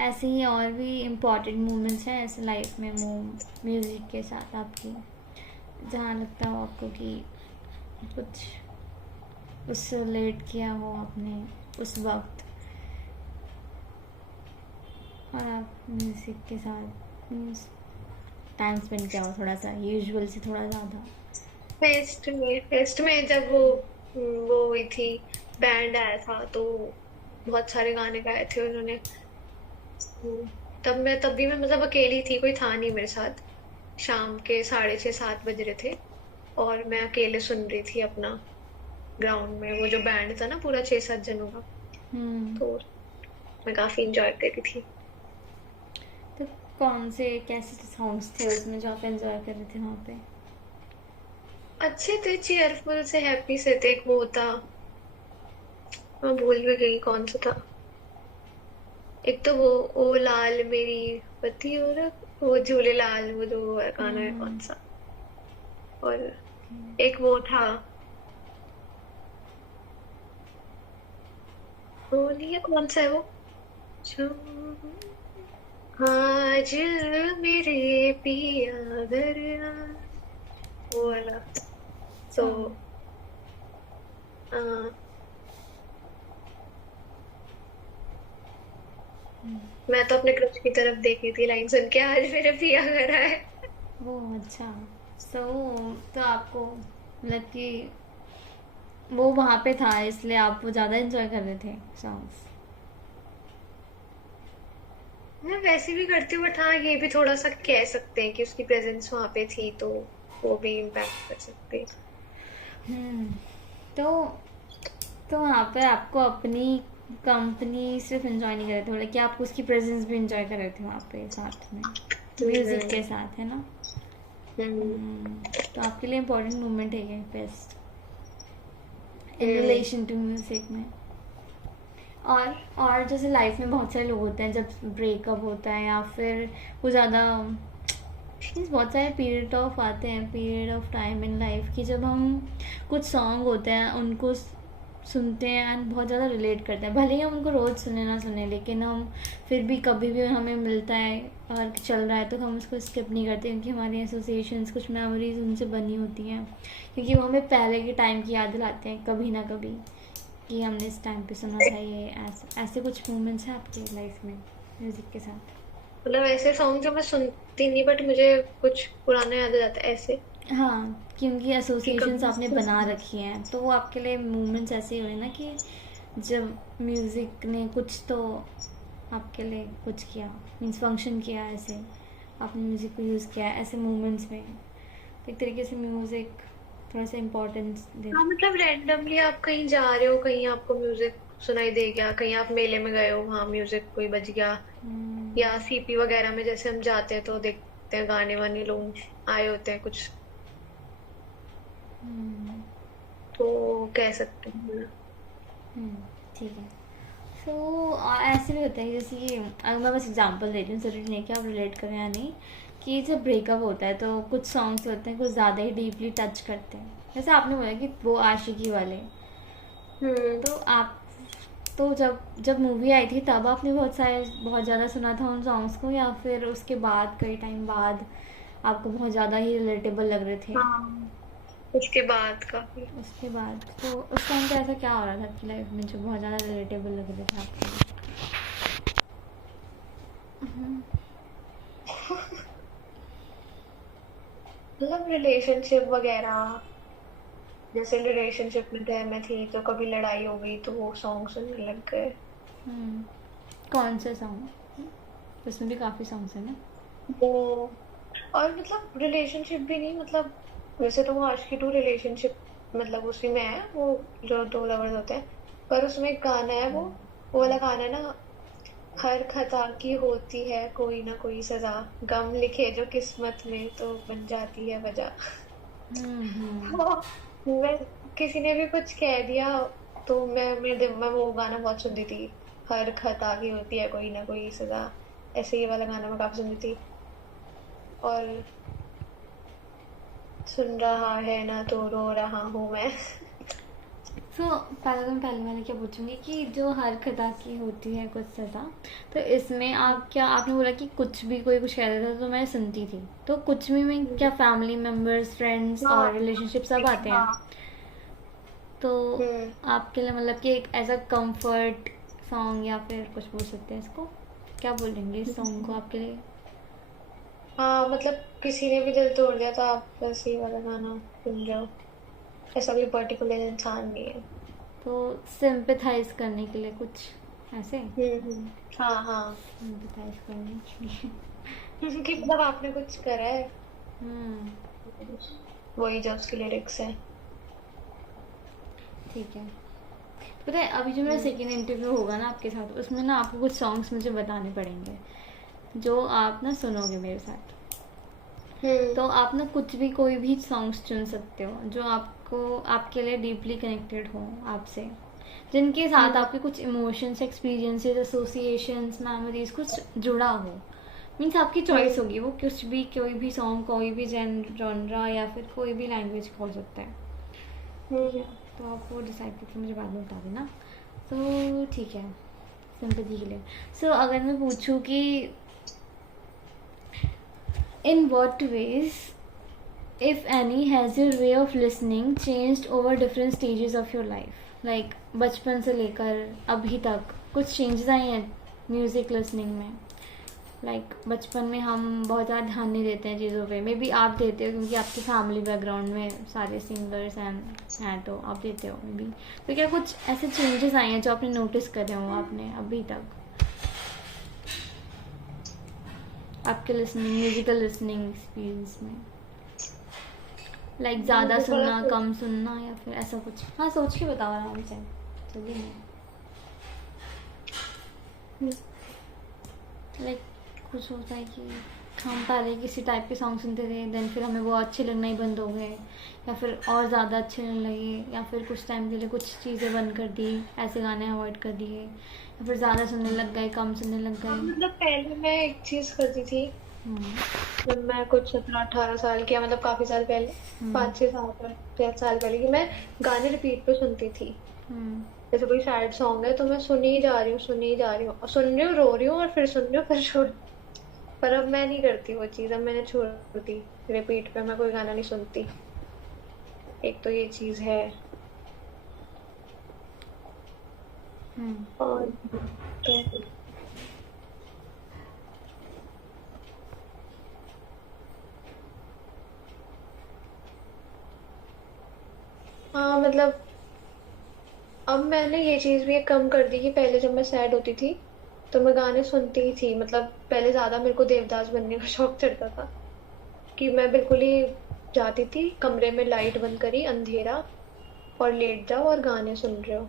ऐसे ही और भी इम्पोर्टेंट मोमेंट्स हैं ऐसे लाइफ में म्यूज़िक के साथ आपकी, जहाँ लगता हो आपको कि कुछ उससे रिलेट किया हो आपने उस वक्त, और आप म्यूज़िक के साथ मीन्स टाइम स्पेंड किया हो थोड़ा सा यूजुअल से थोड़ा ज़्यादा। फेस्ट में जब वो हुई थी, बैंड आया था तो बहुत सारे गाने गाए थे उन्होंने। हम्म, तब भी मैं मतलब अकेली थी, कोई था नहीं मेरे साथ। शाम के 6:30-7 बज रहे थे और मैं अकेले सुन रही थी अपना, ग्राउंड में वो जो बैंड था ना पूरा 6-7 जनों का। हम्म। तो मैं काफी इंजॉय कर रही थी। तो कौन से कैसे सॉन्ग्स थे उसमें जो आप एंजॉय कर रहे थे वहाँ पे? अच्छे थे, चीयरफुल से, हैप्पी से थे। एक वो था, मैं भूल भी गई कौन सा था। एक तो वो ओ लाल मेरी पति और वो झूले लाल, वो जो गाना है कौन हम्म। सा। और एक वो था, बोलिए कौन सा है वो, जो आज मेरे पिया घर आए, वो वाला। तो अच्छा। आ, मैं तो अपने क्रश की तरफ देखी थी लाइन सुन के, आज मेरे पिया घर आए। वो अच्छा। सो तो आपको मतलब कि वो वहाँ पे था इसलिए आप वो ज़्यादा एंजॉय कर रहे थे सॉन्ग्स। मैं वैसे भी करती हूँ, बट हाँ ये भी थोड़ा सा कह सकते हैं कि उसकी प्रेजेंस वहां पे थी तो वो भी इम्पैक्ट कर सकते हैं। तो वहाँ पे आपको अपनी कंपनी सिर्फ एंजॉय नहीं कर रहे थे, मतलब कि आप उसकी प्रेजेंस भी एंजॉय कर रहे थे वहाँ पे साथ में म्यूज़िक हम्म। के साथ, है ना? हम्म। तो आपके लिए इम्पोर्टेंट मोमेंट है ये best in hmm. Relation to music में। और जैसे लाइफ में बहुत सारे लोग होते हैं जब ब्रेकअप होता है या फिर वो ज़्यादा मीन्स बहुत सारे पीरियड ऑफ आते हैं, period of time in life की, जब हम कुछ सॉन्ग होते हैं उनको सुनते हैं एंड बहुत ज़्यादा रिलेट करते हैं, भले ही हम उनको रोज़ सुने ना सुने, लेकिन हम फिर भी कभी भी हमें मिलता है और चल रहा है तो हम उसको स्किप नहीं करते, क्योंकि हमारी एसोसिएशंस कुछ मेमोरीज उनसे बनी होती हैं, क्योंकि वो हमें पहले के टाइम की याद दिलाते हैं कभी ना कभी, कि हमने इस टाइम पे सुना था ये। ऐसे ऐसे कुछ मोमेंट्स हैं आपकी लाइफ में म्यूज़िक के साथ? मतलब ऐसे सॉन्ग जो मैं सुनती नहीं, बट मुझे कुछ पुराना याद आ जाता है ऐसे, हाँ, क्योंकि कि एसोसिएशंस कभी। आपने बना रखी हैं तो वो आपके लिए मोमेंट्स ऐसे ही हुए ना कि जब म्यूज़िक ने कुछ तो आपके लिए कुछ किया, मीन्स फंक्शन किया, ऐसे आपने म्यूज़िक को यूज़ किया ऐसे मोमेंट्स में, तो एक तरीके से म्यूज़िक थोड़ा सा इम्पोर्टेंस दे। हाँ मतलब रैंडमली आप कहीं जा रहे हो, कहीं आपको म्यूजिक सुनाई दे गया, कहीं आप मेले में गए हो वहां म्यूजिक कोई बज गया, या सीपी वगैरह में जैसे हम जाते हैं तो देखते हैं गाने वाने लोग आए होते हैं कुछ, तो कह सकते हैं। ठीक है। सो ऐसे भी होता है जैसे कि अगर मैं बस एग्जांपल दे रही हूँ, ज़रूरी नहीं कि आप रिलेट करें या नहीं, कि जब ब्रेकअप होता है तो कुछ सॉन्ग्स होते हैं कुछ ज़्यादा ही डीपली टच करते हैं, जैसे आपने बोला कि वो आशिकी वाले। हम्म। तो आप तो जब जब मूवी आई थी तब आपने बहुत ज़्यादा सुना था उन सॉन्ग्स को, या फिर उसके बाद कई टाइम बाद आपको बहुत ज़्यादा ही रिलेटेबल लग रहे थे? हाँ, उसके बाद काफी। उसके बाद तो उस टाइम पे ऐसा क्या हो रहा था आपकी लाइफ में जो बहुत ज़्यादा रिलेटेबल लग रहे थे आपको? मतलब रिलेशनशिप वगैरह, जैसे रिलेशनशिप में थे मैं थी तो कभी लड़ाई हो गई तो वो सॉन्ग सुनने लग गए। हम्म, कौन सा सॉन्ग? उसमें भी काफ़ी सॉन्ग्स हैं ना? वो, और मतलब रिलेशनशिप भी नहीं, मतलब वैसे तो वो आशिकी टू रिलेशनशिप, मतलब उसी में है वो, जो दो लवर्स होते हैं। पर उसमें एक गाना है, वो वाला गाना है ना, हर खता की होती है कोई ना कोई सजा, गम लिखे जो किस्मत में तो बन जाती है वजह। हम्म। मैं, किसी ने भी कुछ कह दिया तो मैं, मेरे दिमाग में वो गाना बहुत सुनती थी, हर खता की होती है कोई ना कोई सजा। ऐसे ये वाला गाना मैं काफी सुनती थी। और सुन रहा है ना तो रो रहा हूँ मैं। सो पहले तो मैं पहले वाले क्या पूछूंगी कि जो हर खता की होती है कुछ सजा, तो इसमें आप क्या, आपने बोला कि कुछ भी कोई कुछ कह देता था तो मैं सुनती थी, तो कुछ भी में क्या फैमिली मेम्बर्स, फ्रेंड्स हाँ और रिलेशनशिप सब आते हैं? हाँ। तो हम्म। आपके लिए मतलब कि एक एज अ कंफर्ट सॉन्ग या फिर कुछ बोल सकते हैं इसको, क्या बोलेंगे इस सॉन्ग को आपके लिए? हाँ मतलब किसी ने भी दिल तोड़ दिया तो आप बस ये वाला गाना सुन रहे हो। ऐसा कोई पर्टिकुलर इंसान नहीं है। तो सिंपैथाइज करने के लिए कुछ ऐसे, हाँ हाँ। सिंपैथाइज करने के लिए। कि मतलब आपने कुछ करा है, हम्म। वही जो उसकी लिरिक्स है। ठीक है। पता है अभी जो मेरा हम्म सेकेंड इंटरव्यू होगा ना आपके साथ, उसमें ना आपको कुछ सॉन्ग्स मुझे बताने पड़ेंगे जो आप ना सुनोगे मेरे साथ। हम्म तो आप ना कुछ भी कोई भी सॉन्ग्स चुन सकते हो जो आपको, आपके लिए डीपली कनेक्टेड हो आपसे, जिनके साथ हम्म आपके कुछ इमोशंस, एक्सपीरियंसेस, एसोसिएशंस, मेमोरीज कुछ जुड़ा हो। मीन्स आपकी चॉइस हम्म होगी, वो कुछ भी, कोई भी सॉन्ग, कोई भी जॉनरा या फिर कोई भी लैंग्वेज का हो सकता है। ठीक हम्म। है, तो आप वो डिसाइड करके मुझे बाद में बता देना। तो ठीक है, सिंपैथी के लिए। सो अगर मैं पूछूँ कि इन what veg, if any, has your way of listening changed over different stages of your life? Like बचपन से लेकर अभी तक कुछ चेंजेस आए हैं म्यूज़िक लिसनिंग में? बचपन में हम बहुत ज़्यादा ध्यान नहीं देते हैं चीज़ों पे, मे बी आप देते हो क्योंकि आपके फैमिली बैकग्राउंड में सारे सिंगर्स हैं तो आप देते हो मे बी। तो क्या कुछ ऐसे चेंजेस आए हैं जो आपने नोटिस करे हो आपने अभी तक आपके लिसनिंग, म्यूजिकल लिसनिंग एक्सपीरियंस में? ज़्यादा मुझे थोड़ा सुनना, कम सुनना, या फिर ऐसा कुछ? हाँ, सोच के बताओ आराम से, जल्दी नहीं। लाइक कुछ होता है कि हम पहले किसी टाइप के सॉन्ग सुनते थे, देन फिर हमें वो अच्छे लगना ही बंद हो गए, या फिर और ज़्यादा अच्छे लगने लगे, या फिर कुछ टाइम के लिए कुछ चीज़ें बंद कर दी, ऐसे गाने अवॉइड कर दिए, या फिर ज़्यादा सुनने लग गए, कम सुनने लग हाँ गए। मतलब पहले मैं एक चीज करती थी। हम्म। जब मैं कुछ 17-18 साल की, मतलब काफी साल पहले, हम्म। 5-6 साल पहले, 6 साल पहले की, मैं गाने रिपीट पे सुनती थी। हम्म। जैसे कोई सैड सॉन्ग है तो मैं सुन ही जा रही हूँ, सुन ही जा रही हूँ, और सुन रही हूँ, रो रही हूँ, और फिर सुन रही हूँ, फिर छोड़। पर अब मैं नहीं करती वो चीज, अब मैंने छोड़ दी। रिपीट पे मैं कोई गाना नहीं सुनती। एक तो ये चीज है। हम्म। और तो हाँ मतलब अब मैंने ये चीज भी कम कर दी कि पहले जब मैं सैड होती थी तो मैं गाने सुनती ही थी। मतलब पहले ज्यादा मेरे को देवदास बनने का शौक चढ़ता था कि मैं बिल्कुल ही जाती थी कमरे में, लाइट बंद करी, अंधेरा, और लेट जाओ और गाने सुन रहे हो।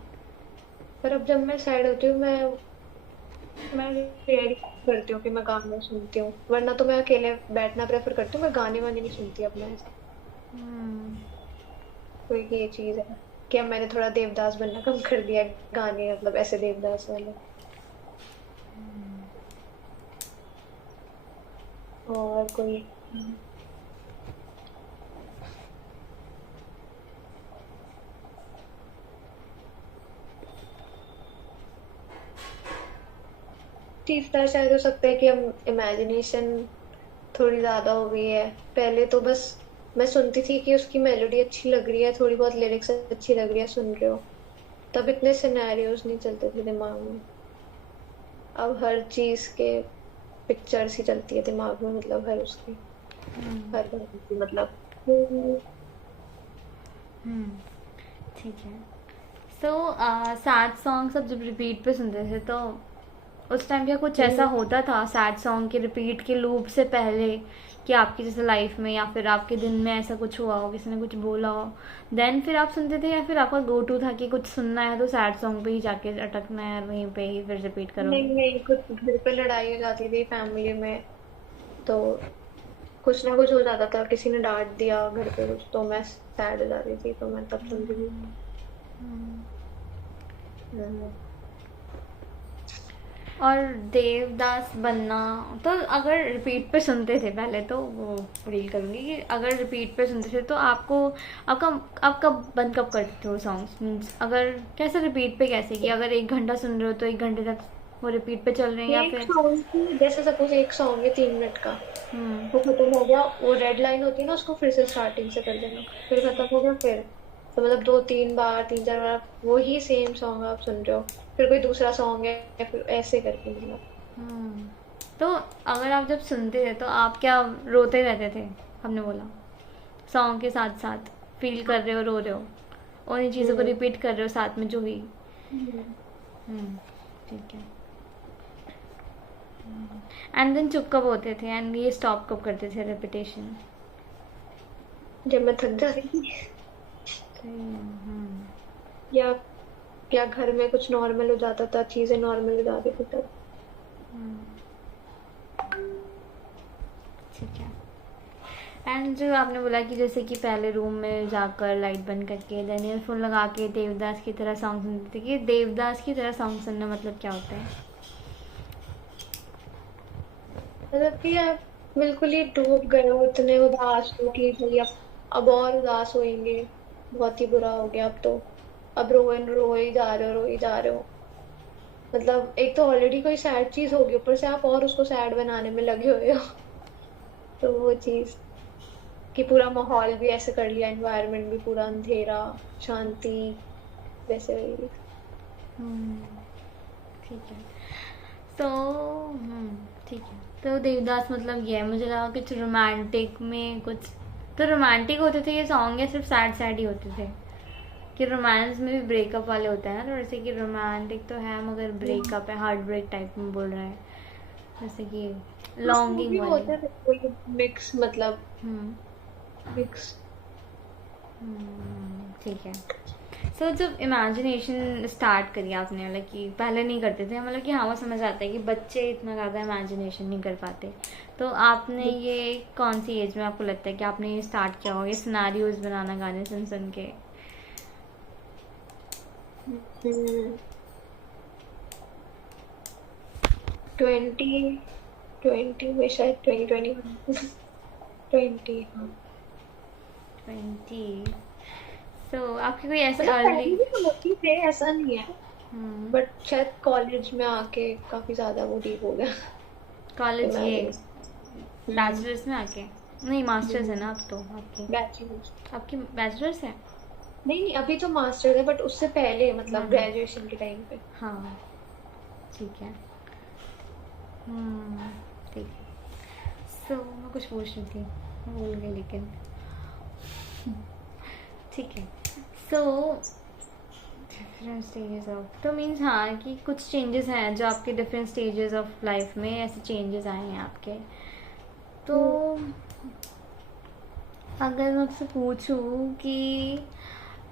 पर अब जब मैं सैड होती हूँ, मैं रेयर करती हूँ कि मैं गाने सुनती हूँ, वरना तो मैं अकेले बैठना प्रेफर करती हूँ। मैं गाने वाने नहीं सुनती अब मैं ऐसा। हम्म। तो ये चीज है कि अब मैंने थोड़ा देवदास बनना कम कर दिया है, गाने मतलब ऐसे देवदास वाले। और कोई तीसरा शायद हो सकता है कि हम इमेजिनेशन थोड़ी ज्यादा हो गई है। पहले तो बस मैं सुनती थी कि उसकी मेलोडी अच्छी लग रही है, थोड़ी बहुत लिरिक्स अच्छी लग रही है, सुन रहे हो, तब इतने सिनेरियोज नहीं चलते थे दिमाग में। अब हर चीज के पिक्चर्स ही चलती है दिमाग में, मतलब हर उसकी, हर गाने की, मतलब। हम्म। ठीक है। सो सैड सॉन्ग सब जब रिपीट पे सुनते थे तो उस टाइम क्या कुछ ऐसा होता था सैड सॉन्ग के रिपीट के लूप से पहले कि आपकी जैसे लाइफ में या फिर आपके दिन में ऐसा कुछ हुआ हो, किसी ने कुछ बोला हो, देन फिर आप सुनते थे, या फिर आपका गो टू था कि कुछ सुनना है तो सैड सॉन्ग पे ही जाके अटकना है, वहीं पे ही फिर रिपीट करोगे? नहीं नहीं, कुछ घर पे लड़ाई हो जाती थी फैमिली में, तो कुछ ना कुछ हो जाता था, किसी ने डांट दिया घर पे कुछ, तो मैं सैड हो जाती थी, तो मैं तब सुनती थी। हम्म। और देवदास बनना, तो अगर रिपीट पे सुनते थे पहले, तो वो रील करूँगी कि अगर रिपीट पे सुनते थे तो आपको आपका आप कब करते थे वो सॉन्ग्स, मीन्स अगर कैसे रिपीट पे, कैसे कि अगर 1 घंटा सुन रहे हो तो 1 घंटे तक वो रिपीट पे चल रहे हैं या एक फिर। सॉन्ग की जैसे सपोज एक सॉन्ग है 3 मिनट का, हम्म। वो खत्म हो गया, वो रेड लाइन होती है ना, उसको फिर से स्टार्टिंग से कर देना, फिर खत्म हो गया, फिर तो मतलब 2-3 बार 3-4 बार वो ही सेम सॉन्ग आप सुन रहे हो, फिर कोई दूसरा सॉन्ग है, फिर ऐसे करके मतलब। हम्म। तो अगर आप जब सुनते थे तो आप क्या रोते रहते थे, हमने बोला सॉन्ग के साथ साथ फील कर रहे हो, रो रहे हो, उन्हीं चीज़ों को हम्म। रिपीट कर रहे हो साथ में जो हुई। हम्म। हम्म। ठीक है। एंड देन चुप कब होते थे एंड ये स्टॉप कब करते थे रेपिटेशन? जब मैं थक जाती थी, सही है। या या घर में कुछ नॉर्मल हो जाता था, चीजें नॉर्मल हो जाती थी तब। ठीक है। एंड जो आपने बोला कि जैसे कि पहले रूम में जाकर लाइट बंद करके देन ईयरफोन लगा के देवदास की तरह सॉन्ग सुनते थे, कि देवदास की तरह सॉन्ग सुनना मतलब क्या होता है? मतलब कि आप बिल्कुल ही डूब गए हो, इतने उदास हो कि भाई अब और उदास होएंगे, बहुत ही बुरा हो गया अब तो, अब रो ही जा रहे हो, रो ही जा रहे हो, मतलब एक तो ऑलरेडी कोई सैड चीज होगी, ऊपर से आप और उसको सैड बनाने में लगे हुए हो। तो वो चीज कि पूरा माहौल भी ऐसे कर लिया, एनवायरनमेंट भी पूरा अंधेरा, शांति, वैसे वही। हम्म, ठीक है। तो ठीक है। तो देवदास मतलब ये है, मुझे लगा कुछ रोमांटिक में कुछ, तो रोमांटिक होते थे ये सॉन्ग या सिर्फ सैड सैड ही होते थे? कि रोमांस में भी ब्रेकअप वाले होते हैं ना थोड़े से, कि रोमांटिक तो है मगर ब्रेकअप है, हार्ट ब्रेक टाइप में बोल रहा है, जैसे कि उसमें भी लॉन्गिंग वाले। होते थे कोई मिक्स, मतलब हम्म। मिक्स। ठीक है। सो जब इमेजिनेशन स्टार्ट करी आपने, मतलब कि पहले नहीं करते थे, मतलब कि हाँ वो समझ आता है कि बच्चे इतना ज़्यादा इमेजिनेशन नहीं कर पाते, तो आपने ये कौन सी एज में आपको लगता है कि आपने ये स्टार्ट किया होगा, ये सिनारियोज बनाना गाने सुन सुन के? 2020 में शायद, 2021, 20, हाँ। 20। सो आपकी कोई ऐसे मतलब अर्ली। पहले भी होती थे, ऐसा नहीं है, बट शायद कॉलेज में आके काफी ज्यादा वो डीप हो गया कॉलेज ये इमेजिनेशन। हम्म। बैचलर्स में आके? नहीं मास्टर्स है ना अब तो आपकी? बैचलर्स। आपकी बैचलर्स है? नहीं नहीं, अभी तो मास्टर्स है, बट उससे पहले मतलब हम्म। ग्रेजुएशन के टाइम पे। हाँ। ठीक है। ठीक है। सो मैं कुछ पूछ रही थी, मैं भूल गई लेकिन। ठीक है। सो डिफरेंट स्टेजेस ऑफ, तो मीन्स हाँ कि कुछ चेंजेस हैं जो आपके डिफरेंट स्टेजेस ऑफ लाइफ में ऐसे चेंजेस आए हैं आपके, तो हम्म। अगर मैं आपसे पूछूं कि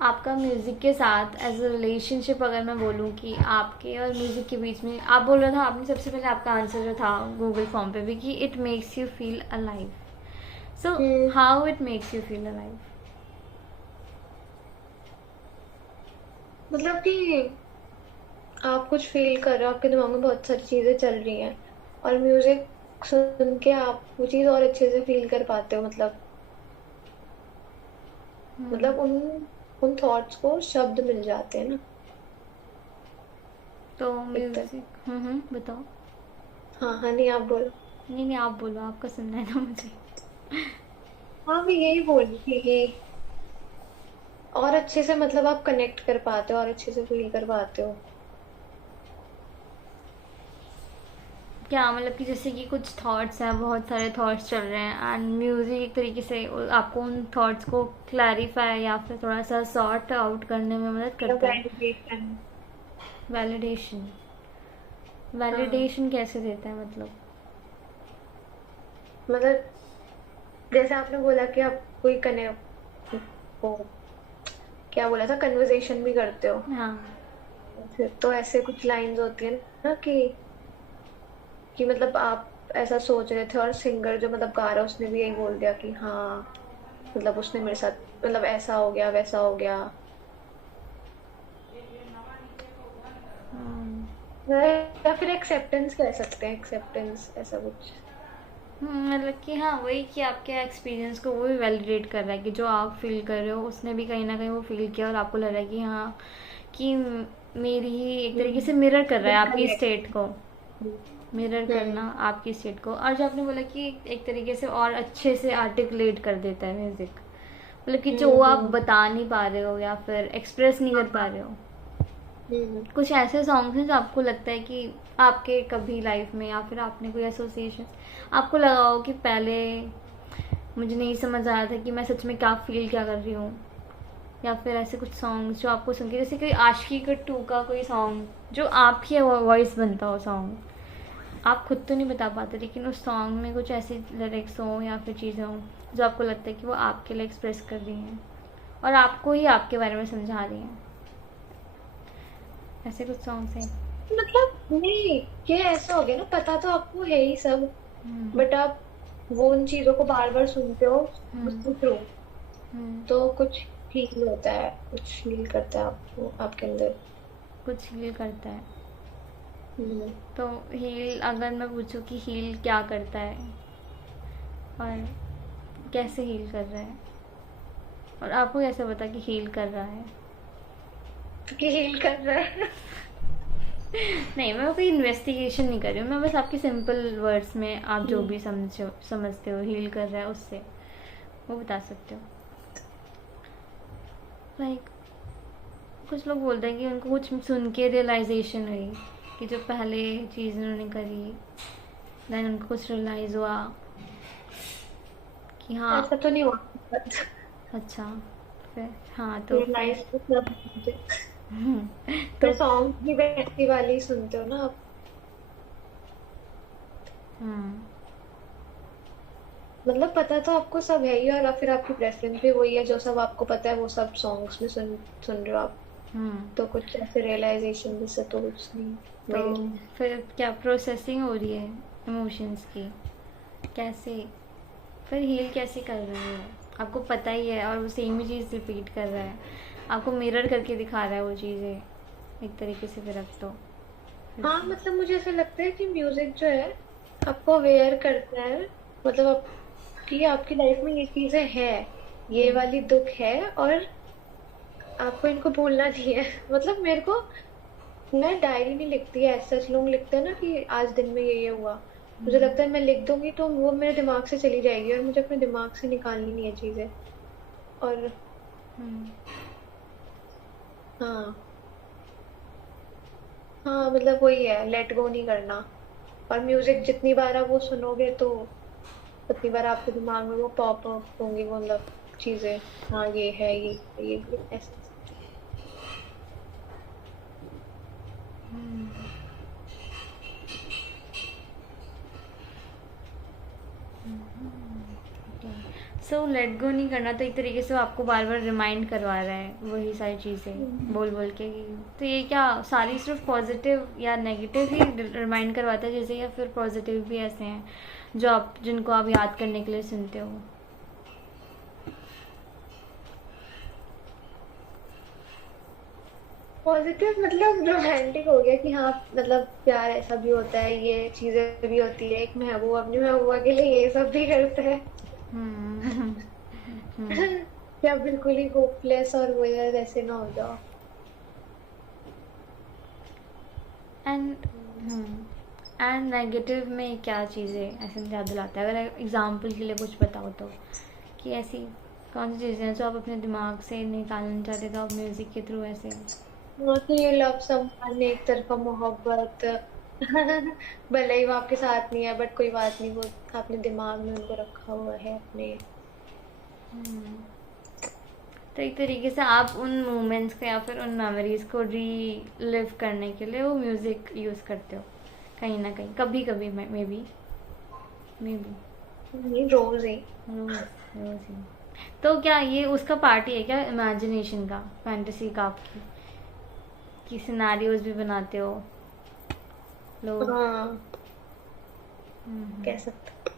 आपका म्यूज़िक के साथ एज अ रिलेशनशिप, अगर मैं बोलूं कि आपके और म्यूज़िक के बीच में, आप बोल रहा था आपने सबसे पहले आपका आंसर जो था गूगल फॉर्म पे भी कि it makes you feel alive, so hmm. How it makes you feel alive? मतलब कि आप कुछ फील कर रहे हो, आपके दिमाग में बहुत सारी चीजें चल रही हैं, और म्यूजिक सुन के आप वो चीज और अच्छे से फील कर पाते हो, मतलब उन उन थॉट्स को शब्द मिल जाते हैं ना, तो एक तरह। म्यूज़िक, बताओ। हाँ हाँ, नहीं आप बोलो। नहीं नहीं आप बोलो, आपका सुनना है ना मुझे। हाँ, मैं यही बोल रही थी कि और अच्छे से मतलब आप कनेक्ट कर पाते हो, और अच्छे से फील कर पाते हो। क्या मतलब कि जैसे कि कुछ थॉट्स हैं, बहुत सारे थॉट्स चल रहे हैं एंड म्यूज़िक एक तरीके से आपको उन थॉट्स को क्लैरिफाई या फिर थोड़ा सा सॉर्ट आउट करने में मदद करता है? वैलिडेशन। वैलिडेशन? हाँ, वैलिडेशन कैसे देता है मतलब? मतलब जैसे आपने बोला कि आप कोई कनेक्ट, वो क्या बोला था, कन्वर्सेशन भी करते हो, हाँ। फिर तो ऐसे कुछ लाइंस होती है ना कि मतलब आप ऐसा सोच रहे थे, और सिंगर जो मतलब गा रहा है उसने भी यही बोल दिया कि हाँ, मतलब उसने मेरे साथ मतलब ऐसा हो गया, वैसा हो गया। हम्म, या फिर एक्सेप्टेंस कह सकते हैं, एक्सेप्टेंस ऐसा कुछ। मतलब कि हाँ वही कि आपके एक्सपीरियंस को वो भी वैलिडेट कर रहा है कि जो आप फील कर रहे हो उसने भी कहीं ना कहीं वो फील किया और आपको लग रहा है कि हाँ कि मेरी ही एक तरीके से मिरर कर रहा है आपकी कनेक्ट। स्टेट को, मिरर करना हम्म। आपकी स्टेट को। और जो आपने बोला कि एक तरीके से और अच्छे से आर्टिकुलेट कर देता है म्यूज़िक, मतलब कि जो आप हम्म। बता नहीं पा रहे हो या फिर एक्सप्रेस नहीं कर पा हाँ। रहे हो। हम्म। कुछ ऐसे सॉन्ग्स हैं जो आपको लगता है कि आपके कभी लाइफ में या फिर आपने कोई एसोसिएशन आपको लगा हो कि पहले मुझे नहीं समझ आया था कि मैं सच में क्या फील क्या कर रही हूँ, या फिर ऐसे कुछ सॉन्ग्स जो आपको सुन के जैसे कोई आशिकी का 2 का कोई सॉन्ग जो आपकी वॉइस बनता हो सॉन्ग, आप खुद तो नहीं बता पाते लेकिन उस सॉन्ग में कुछ ऐसी लिरिक्स हो या फिर चीज़ें हों जो आपको लगता है कि वो आपके लिए एक्सप्रेस कर रही हैं और आपको ही आपके बारे में समझा रही हैं, ऐसे कुछ सॉन्ग्स हैं। मतलब नहीं, ये ऐसा हो गया ना, पता तो आपको है ही सब, हम्म। बट आप वो उन चीजों को बार बार सुनते हो हम्म। उसके थ्रू, हम्म। तो कुछ फील होता है, कुछ फील करता है आपको आपके अंदर। कुछ हील करता है। हम्म। तो हील अगर मैं पूछूं कि हील क्या करता है और कैसे हील कर रहा है, और आपको कैसे पता कि हील कर रहा है? कि हील कर रहा है। नहीं मैं कोई इन्वेस्टिगेशन नहीं कर रही हूँ, मैं बस आपके सिंपल वर्ड्स में आप जो भी समझते हो हील कर रहा है उससे वो बता सकते हो। लाइक कुछ लोग बोलते हैं कि उनको कुछ सुन के रियलाइजेशन हुई कि जो पहले चीज़ उन्होंने करी देन उनको कुछ रियलाइज़ हुआ कि हाँ। ऐसा तो नहीं हुआ। अच्छा। फिर हाँ तो फिर रियलाइज तो सब मुझे, फिर तो सॉन्ग भी वैसी वाली ही सुनते हो ना आप। हम्म। मतलब पता तो आपको सब है ही, और फिर आपकी प्रेफरेंस भी वही है, जो सब आपको पता है वो सब सॉन्ग्स में सुन रहे हो आप। हम्म। तो कुछ ऐसे रियलाइजेशन जैसे तो कुछ नहीं तो मेरे लिए। फिर क्या प्रोसेसिंग हो रही है इमोशंस की, कैसे फिर हील कैसे कर रहे हो? आपको पता ही है और वो सेम ही चीज़ रिपीट कर रहा है, आपको मिरर करके दिखा रहा है वो चीज़ें एक तरीके से, फिर अब तो फिर हाँ, से मतलब मुझे ऐसा लगता है कि म्यूजिक जो है आपको अवेयर करता है, मतलब आपकी आपकी लाइफ में ये चीजें हैं, ये हम्म। वाली दुख है, और आपको इनको भूलना नहीं है। मतलब मेरे को, मैं डायरी नहीं लिखती है, ऐसा लोग लिखते हैं ना कि आज दिन में ये हुआ, मुझे हम्म। लगता है मैं लिख दूंगी तो वो मेरे दिमाग से चली जाएगी, और मुझे अपने दिमाग से निकालनी नहीं है चीजें। और हम्म। हाँ, हाँ, मतलब वही है, लेट गो नहीं करना। और म्यूजिक जितनी बार आप वो सुनोगे तो उतनी बार आपके दिमाग में वो पॉप अप होंगी, वो मतलब चीजें, हाँ ये है, ये ऐसे। सो लेट गो नहीं करना तो एक तरीके से वो आपको बार बार रिमाइंड करवा रहा है वही सारी चीज़ें हम्म। बोल बोल के कि तो ये क्या सारी सिर्फ पॉजिटिव या नेगेटिव ही रिमाइंड करवाता है जैसे, या फिर पॉजिटिव भी ऐसे हैं जो आप जिनको आप याद करने के लिए सुनते हो? पॉजिटिव मतलब रोमांटिक हो गया कि हाँ, मतलब प्यार ऐसा भी होता है, ये चीजें भी होती है, एक महबूब अपनी महबूबा के लिए ये सब भी करता है। हम्म। हम्म। या बिल्कुल ही होपलेस और वो यार वैसे ना हो जाओ। एंड एंड नेगेटिव में क्या चीज़ें ऐसे याद दिलाता है, अगर एग्जाम्पल के लिए कुछ बताओ तो, कि ऐसी कौन सी चीज़ें हैं जो आप अपने दिमाग से निकालना चाहते थे आप म्यूज़िक के थ्रू ऐसे? हाँ, तो ये लव सम्मान, एक तरफा मोहब्बत। भले ही वो आपके साथ नहीं है, बट कोई बात नहीं, वो आपने दिमाग में उनको रखा हुआ है अपने। तो एक तरीके से आप उन मोमेंट्स को या फिर उन मेमोरीज को री लिव करने के लिए वो म्यूज़िक यूज़ करते हो कहीं ना कहीं, कभी कभी मे बी नहीं, रोज ही। रोज रोज ही। तो क्या ये उसका पार्टी है क्या, इमेजिनेशन का, फैंटेसी का आपकी, कि सिनारियोज भी बनाते हो लोग? हाँ, हम्म। कह सकते।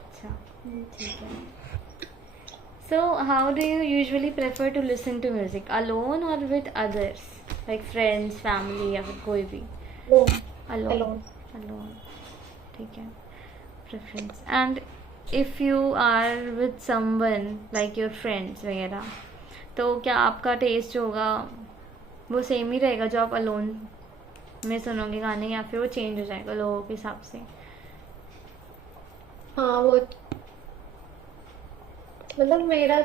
अच्छा। ठीक है। So, how do you usually prefer to listen to music? Alone or with others? Like friends, family या फिर कोई भी? Alone alone. अलोन ठीक है preference and if you are with someone like your friends वगैरह तो क्या आपका टेस्ट जो होगा वो सेम ही रहेगा जो आप अलोन में सुनोगे गाने या फिर वो चेंज हो जाएगा लोगों के हिसाब से? हाँ वो मतलब मेरा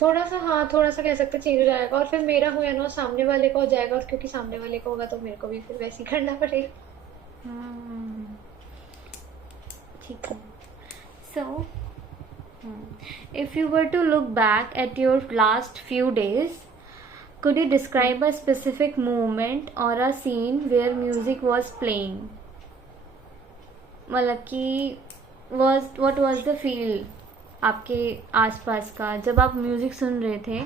थोड़ा सा, हाँ थोड़ा सा कह सकते चेंज हो जाएगा, और फिर मेरा हो या ना हो, सामने वाले का हो जाएगा, और क्योंकि सामने वाले का होगा तो मेरे को भी फिर वैसे ही करना पड़ेगा। हम्म, ठीक है सो if you were to look back at your last few days, could you describe a specific moment or a scene where music was playing? मतलब कि what was the feel आपके आसपास का जब आप म्यूज़िक सुन रहे थे?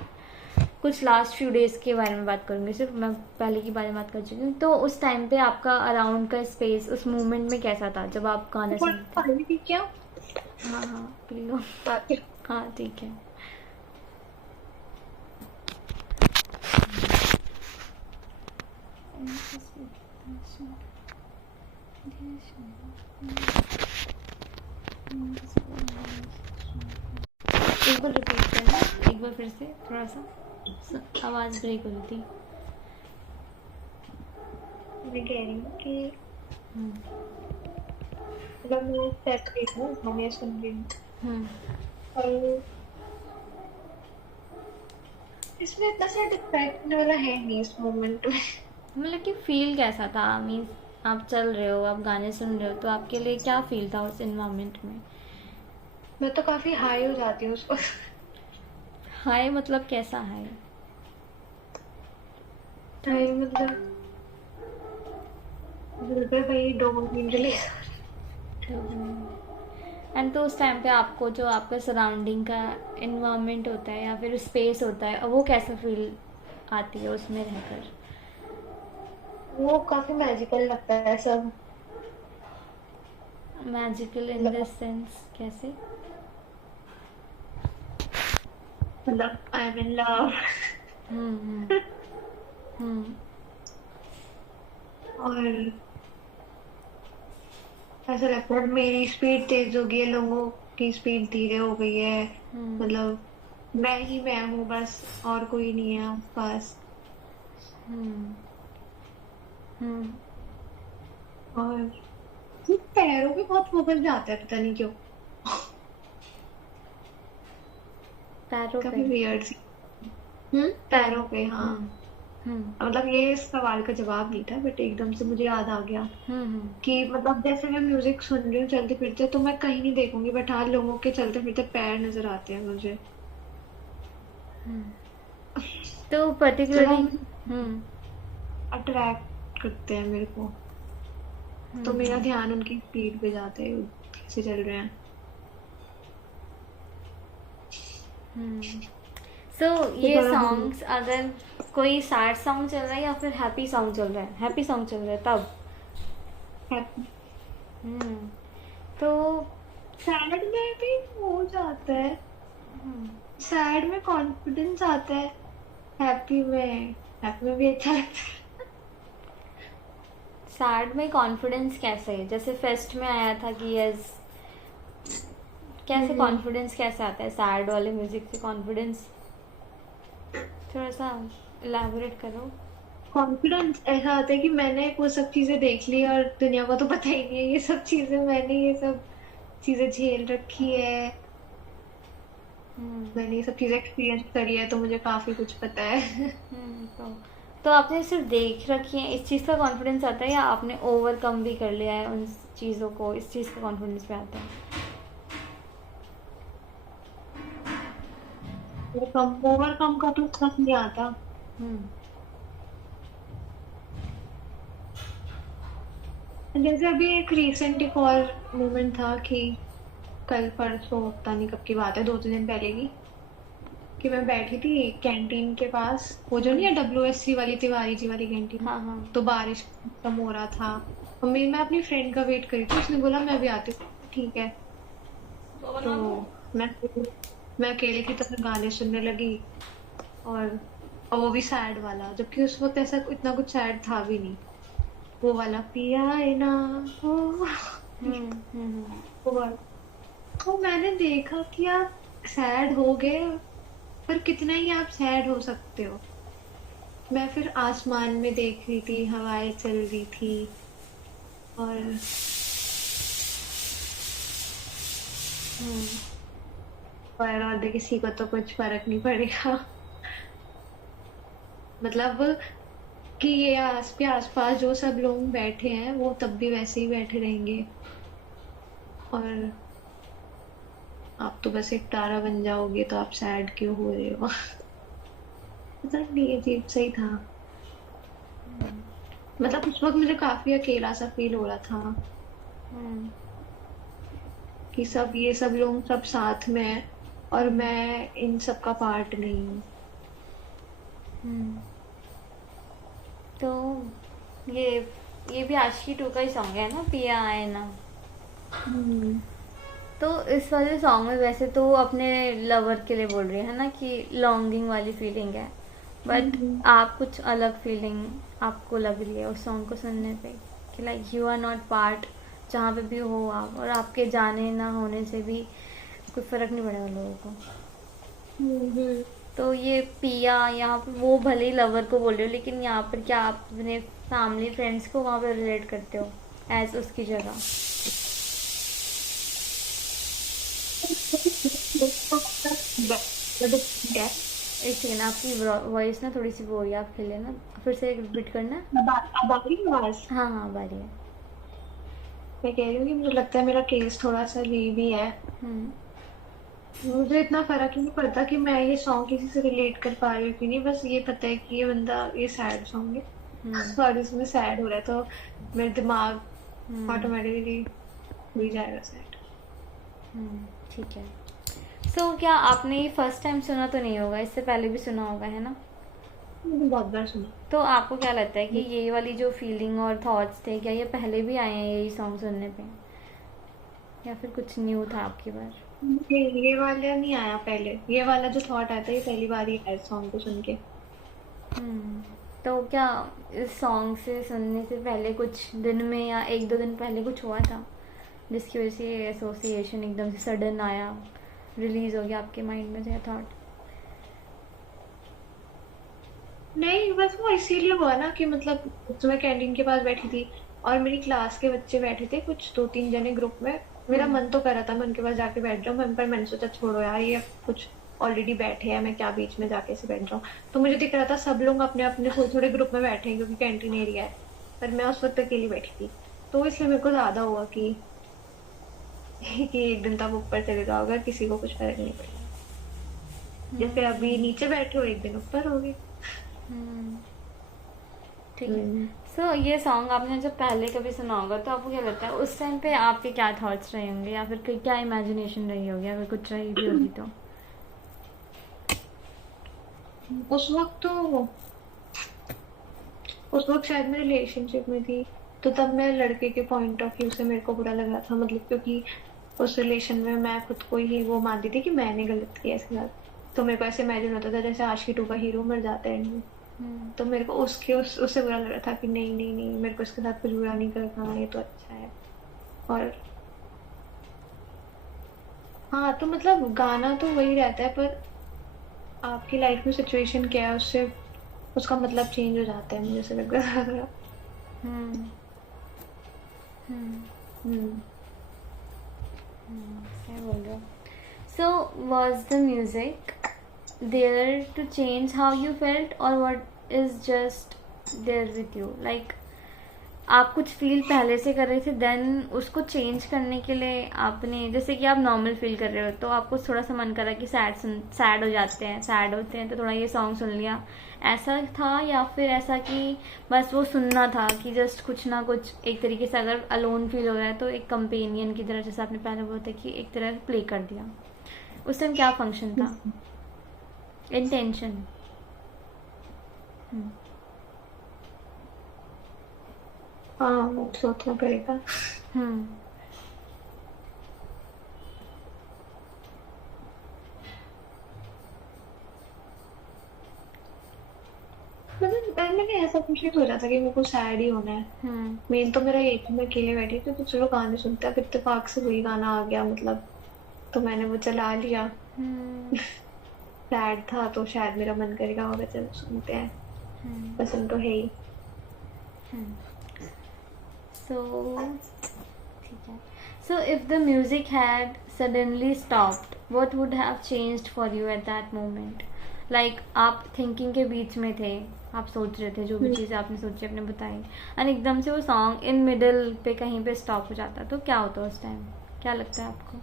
कुछ लास्ट फ्यू डेज़ के बारे में बात करूँगी, सिर्फ मैं पहले की बारे में बात कर चुकी हूँ। तो उस टाइम पे आपका अराउंड का स्पेस उस मोमेंट में कैसा था जब आप गाना सुनते थे? पानी भी क्या हाँ हाँ पी लो। आते हाँ ठीक है। एक बार रिपीट करना, एक बार फिर से थोड़ा सा आवाज़ ब्रेक हो रही थी। मैं कह रही हूँ कि हम्म मतलब मैं सेट रही हूँ, गाने सुन रही हूँ, हम्म और इसमें इतना सा डिस्ट्रैक्ट करने वाला है नहीं इस मोमेंट में। मतलब कि फील कैसा था? मीन्स आप चल रहे हो, आप गाने सुन रहे हो, तो आपके लिए क्या फील था उस इन्वायरमेंट में? मैं तो काफी हाई हो जाती हूँ उसको। हाय मतलब कैसा हाय? हाई मतलब दिल पे भाई डोपामिन रिलीज। एंड तो उस टाइम पे आपको जो आपका सराउंडिंग का इन्वायरमेंट होता है या फिर स्पेस होता है वो कैसा फील आती है उसमें रहकर? वो काफी मैजिकल लगता है सब। मैजिकल इन दिस सेंस कैसे? मतलब आई एम इन लव। हम्म हम्म और ऐसा लगता है मेरी स्पीड तेज हो गई है, लोगों की स्पीड धीरे हो गई है। हम्म मतलब मैं हूँ बस, और कोई नहीं है आसपास। हम्म हम्म और ये पैरों पे बहुत फोकस जाता है, पता नहीं क्यों। पैरों पे? काफी वियर्ड सी। पैरों पे, हाँ। हम्म हम्म मतलब ये इस सवाल का जवाब नहीं था, बट एकदम से मुझे याद आ गया हम्म कि मतलब जैसे मैं म्यूजिक सुन रही हूँ चलते फिरते, तो मैं कहीं नहीं देखूंगी, बट हाँ लोगों के चलते फिरते पैर नजर आते हैं मुझे। तो तो वो पर्टिकुलरली हम्म अट्रैक्ट करते हैं मेरे को, तो मेरा ध्यान उनकी स्पीड पे जाता है, कैसे चल रहे हैं। सो तो ये थोड़ा हम सॉन्ग्स अगर कोई सैड सॉन्ग चल रहा है या फिर हैप्पी सॉन्ग चल रहा है, हैप्पी सॉन्ग चल रहा है तब? हैप्पी। हम्म तो सैड में भी हो जाता है, सैड में कॉन्फिडेंस आता है, हैप्पी में भी अच्छा लगता है। सैड में कॉन्फिडेंस कैसे है? जैसे फेस्ट में आया था कि यस, कैसे कॉन्फिडेंस कैसे आता है सैड वाले म्यूजिक से? कॉन्फिडेंस थोड़ा सा इलैबोरेट करो। कॉन्फिडेंस ऐसा आता है कि मैंने वो सब चीजें देख ली, और दुनिया को तो पता ही नहीं है ये सब चीजें, मैंने ये सब चीजें झेल रखी है, मैंने ये सब चीजें एक्सपीरियंस करी है, तो मुझे काफी कुछ पता है। तो आपने सिर्फ देख रखी है इस चीज़ का कॉन्फिडेंस आता है, या आपने ओवरकम भी कर लिया है उन चीज़ों को, इस चीज़ का कॉन्फिडेंस पे आता है? ओवरकम का तो समझ नहीं आता। हम्म जैसे अभी एक रिसेंट एक और मोमेंट था कि कल परसों, पता नहीं कब की बात है, 2 3 दिन पहले की, कि मैं बैठी थी कैंटीन के पास, वो जो नहीं है WSC वाली, तिवारी जी वाली कैंटीन। हाँ हाँ तो बारिश खत्म हो रहा था, और मैं अपनी फ्रेंड का वेट करी थी, उसने बोला मैं भी आती हूँ, ठीक है। तो मैं मैं अकेले की तरह गाने सुनने लगी, और वो भी सैड वाला, जबकि उस वक्त ऐसा इतना कुछ सैड था भी नहीं। वो वाला पिया है ना, वो हम्म। वो वाला। तो मैंने देखा कि आप सैड हो गए, पर कितना ही आप सैड हो सकते हो। मैं फिर आसमान में देख रही थी, हवाएं चल रही थी, और हम्म। और किसी को तो कुछ फर्क नहीं पड़ेगा। मतलब कि ये आस के आसपास जो सब लोग बैठे हैं वो तब भी वैसे ही बैठे रहेंगे, और आप तो बस एक तारा बन जाओगे, तो आप सैड क्यों हो रहे हो? पता नहीं, अजीब सही था। मतलब उस वक्त मुझे काफी अकेला सा फील हो रहा था, हम्म। कि सब ये सब लोग सब साथ में हैं और हम्म। मैं इन सब का पार्ट नहीं हूँ। हम्म। तो ये ये भी आशिकी टू का ही सॉन्ग है ना, पिया आए ना। हम्म। तो इस वाले सॉन्ग में वैसे तो वो अपने लवर के लिए बोल रही है ना, कि लॉन्गिंग वाली फीलिंग है, बट हम्म। आप कुछ अलग फीलिंग आपको लग रही है उस सॉन्ग को सुनने पे, कि like you are not part, जहाँ पे भी हो आप, और आपके जाने ना होने से भी कोई फ़र्क नहीं पड़ेगा लोगों को। हम्म। तो ये पिया यहाँ पे वो भले ही लवर को बोल रहे हो, लेकिन यहाँ पर क्या आप अपने फैमिली फ्रेंड्स को वहाँ पर रिलेट करते हो एज उसकी जगह? क्या? एक सेकेंड, आपकी वॉइस ना थोड़ी सी वो हो रही है, आप खेले ना, फिर से रिपीट करना। अब आ रही है आवाज? हाँ हाँ, बारी है। मैं कह रही हूँ कि मुझे लगता है मेरा केस थोड़ा सा ये भी है। हम्म। मुझे इतना फर्क ही नहीं पड़ता कि मैं ये सॉन्ग किसी से रिलेट कर पा रही हूँ कि नहीं, बस ये पता है कि ये बंदा ये सैड सॉन्ग है हम्म। और इसमें सैड हो रहा है, तो मेरा दिमाग हम्म। ऑटोमेटिकली हो ही जाएगा सैड। ठीक है। सो क्या आपने ये फर्स्ट टाइम सुना तो नहीं होगा, इससे पहले भी सुना होगा, है ना? मैंने बहुत बार सुना। तो आपको क्या लगता है कि ये वाली जो फीलिंग और थॉट्स थे, क्या ये पहले भी आए हैं यही सॉन्ग सुनने पे, या फिर कुछ न्यू था आपकी बार? ये वाला नहीं आया पहले, ये वाला जो थॉट आता है ये पहली बार ही आया सॉन्ग को सुन के। हम्म। तो क्या इस सॉन्ग से सुनने से पहले कुछ दिन में या एक दो दिन पहले कुछ हुआ था जिसकी वजह से एसोसिएशन एकदम से सडन आया, रिलीज हो गया आपके माइंड में से थॉट? नहीं, बस वो इसीलिए हुआ ना कि मतलब तो मैं कैंटीन के पास बैठी थी और मेरी क्लास के बच्चे बैठे थे, कुछ दो तीन जने ग्रुप में। मेरा हम्म। मन तो कर रहा था मैं उनके पास जाके बैठ जाऊं, पर मैंने सोचा छोड़ो यार, ये कुछ ऑलरेडी बैठे हैं, मैं क्या बीच में जाके से बैठ जाऊं। तो मुझे दिख रहा था सब लोग अपने अपने थोड़े थोड़े ग्रुप में बैठे हैं क्योंकि कैंटीन एरिया है, पर मैं उस वक्त अकेली बैठी थी। तो इसलिए मेरे को ज्यादा हुआ कि कि एक दिन तक ऊपर चले जाओगे, किसी को कुछ फर्क नहीं पड़ेगा। जैसे अभी नीचे बैठे हो, एक दिन ऊपर हो गए। हम्म। ठीक है। हम्म। सो ये सॉन्ग आपने जब पहले कभी सुना होगा, तो आपको क्या लगता है उस टाइम पे आपके क्या थॉट्स रहे होंगे, या फिर क्या इमेजिनेशन रही होगी, अगर कुछ रही भी होगी तो? उस वक्त तो उस वक्त शायद मैं रिलेशनशिप में थी, तो तब मैं लड़के के पॉइंट ऑफ व्यू से मेरे को बुरा लग रहा था, मतलब क्योंकि उस रिलेशन में मैं खुद को ही वो मानती थी कि मैंने गलत किया इसके साथ। तो मेरे को ऐसे इमेजिन होता था जैसे आशिकी टू का हीरो मर जाता है एंड में। हम्म। तो मेरे को उससे बुरा लग रहा था कि नहीं नहीं नहीं, मेरे को इसके साथ कुछ बुरा नहीं करना, ये तो अच्छा है। और हाँ, तो मतलब गाना तो वही रहता है, पर आपकी लाइफ में सिचुएशन क्या है उससे उसका मतलब चेंज हो जाता है, मुझे ऐसा लग रहा था। हम्म। हम्म। हम्म। क्या बोल रहे हो? So was the music there to change how you felt, और what is just there with you, like आप कुछ फील पहले से कर रहे थे, देन उसको चेंज करने के लिए आपने, जैसे कि आप नॉर्मल फील कर रहे हो तो आपको थोड़ा सा मन करा कि सैड हो जाते हैं, सैड होते हैं तो थोड़ा ये सॉन्ग सुन लिया, ऐसा था? या फिर ऐसा कि बस वो सुनना था, कि जस्ट कुछ ना कुछ एक तरीके से अगर अलोन फील हो रहा है तो एक कंपेनियन की तरह, जैसे आपने पहले बोला था कि एक तरह से प्ले कर दिया? उस टाइम क्या फंक्शन था, इंटेंशन? हाँ, वो सोचना पड़ेगा। हम्म। मतलब मैंने नहीं ऐसा कुछ नहीं सोचा था कि मेरे को सैड ही होना है। हम्म। मेन तो मेरा यही था, मैं अकेले बैठी थी तो चलो गाने सुनते हैं, अब इत्तेफाक से वही गाना आ गया मतलब, तो मैंने वो चला लिया। हम्म। सैड था तो शायद मेरा मन करेगा होगा, चलो सुनते हैं, हम्म। पसंद तो है ही। सो ठीक है। So if the music had suddenly stopped what would have changed for you at that moment? Like आप थिंकिंग के बीच में थे, आप सोच रहे थे जो भी हम्म, चीज़ें आपने सोची आपने बताई, एंड एकदम से वो सॉन्ग इन मिडल पे कहीं पे स्टॉप हो जाता, तो क्या होता उस टाइम? क्या लगता है आपको?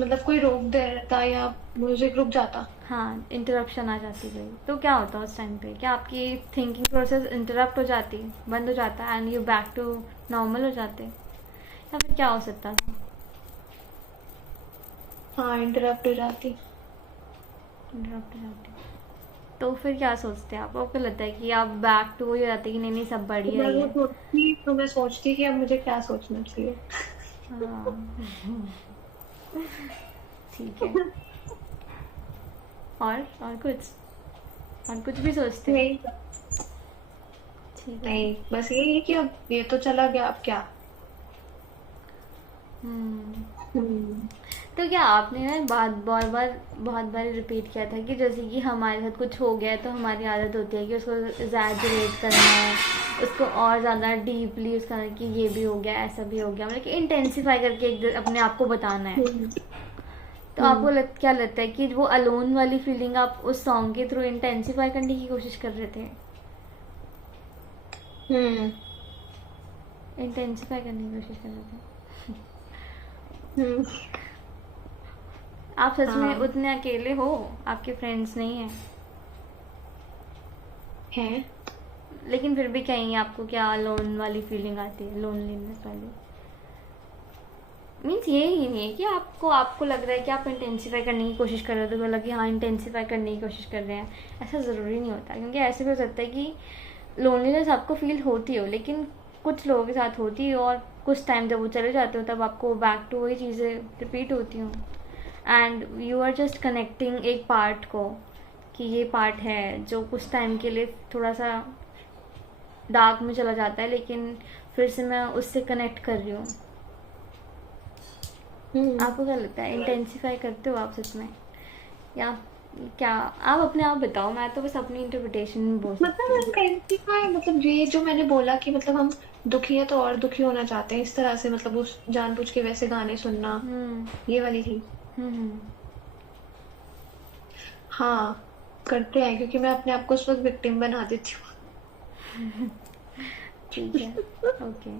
मतलब कोई रोक देता या म्यूजिक रुक जाता? हाँ, इंटरप्शन आ जाती गई तो क्या होता उस टाइम पे? क्या आपकी थिंकिंग प्रोसेस इंटरप्ट हो जाती, बंद हो जाता, and you back to normal हो जाते, या फिर क्या हो सकता था? हाँ, इंटरप्ट हो जाती। इंटरप्ट हो जाती तो फिर क्या सोचते हैं आप? आपको लगता है कि आप बैक टू वही हो जाते कि नहीं नहीं सब तो बढ़िया मैं ही वो है? सोचती, तो मैं सोचती कि अब मुझे क्या सोचना चाहिए। हाँ। ठीक है। और कुछ भी सोचते हैं? नहीं, ठीक है। नहीं, बस यही है कि अब ये तो चला गया, अब क्या। हम्म। हम्म। तो क्या आपने ना बात बहुत बार रिपीट किया था कि जैसे कि हमारे साथ कुछ हो गया है तो हमारी आदत होती है कि उसको एग्जैजरेट करना है, उसको और ज़्यादा डीपली उसका कि ये भी हो गया ऐसा भी हो गया, मतलब कि इंटेंसिफाई करके अपने आप को बताना है। हम्म। तो आपको हम्म। क्या लगता है कि वो अलोन वाली फीलिंग आप उस सॉन्ग के थ्रू इंटेंसिफाई करने की कोशिश कर रहे थे? हम्म। इंटेंसिफाई करने की कोशिश कर रहे थे? हम्म। आप सच में हाँ, उतने अकेले हो? आपके फ्रेंड्स नहीं हैं? है। लेकिन फिर भी कहीं आपको क्या लोन वाली फीलिंग आती है, लोनलीनेस वाली? मीन्स ये ही नहीं है कि आपको आपको लग रहा है कि आप इंटेंसिफाई करने की कोशिश कर रहे हो तो बोला कि हाँ इंटेंसिफाई करने की कोशिश कर रहे हैं, ऐसा ज़रूरी नहीं होता, क्योंकि ऐसे भी हो सकता है कि लोनलीनेस आपको फील होती हो लेकिन कुछ लोगों के साथ होती हो, और कुछ टाइम जब वो चले जाते हो तब आपको बैक टू वही चीज़ें रिपीट होती हूँ, and you are just connecting एक पार्ट को कि ये पार्ट है जो कुछ टाइम के लिए थोड़ा सा डार्क में चला जाता है लेकिन फिर से मैं उससे कनेक्ट कर रही हूँ। हम्म। आपको क्या लगता है, इंटेंसिफाई करते हो आप सच में, या क्या? आप अपने आप बताओ, मैं तो बस अपनी इंटरप्रिटेशन में बोल सकती मतलब हूँ। इंटेंसिफाई मतलब ये जो मैंने बोला कि मतलब हम दुखी है तो और दुखी होना चाहते हैं, इस तरह से मतलब उस जानबूझ के वैसे गाने सुनना, हम्म। ये वाली थी। हम्म। हाँ, करते हैं क्योंकि मैं अपने आप को उस वक्त विक्टिम बना देती ठीक है। ओके।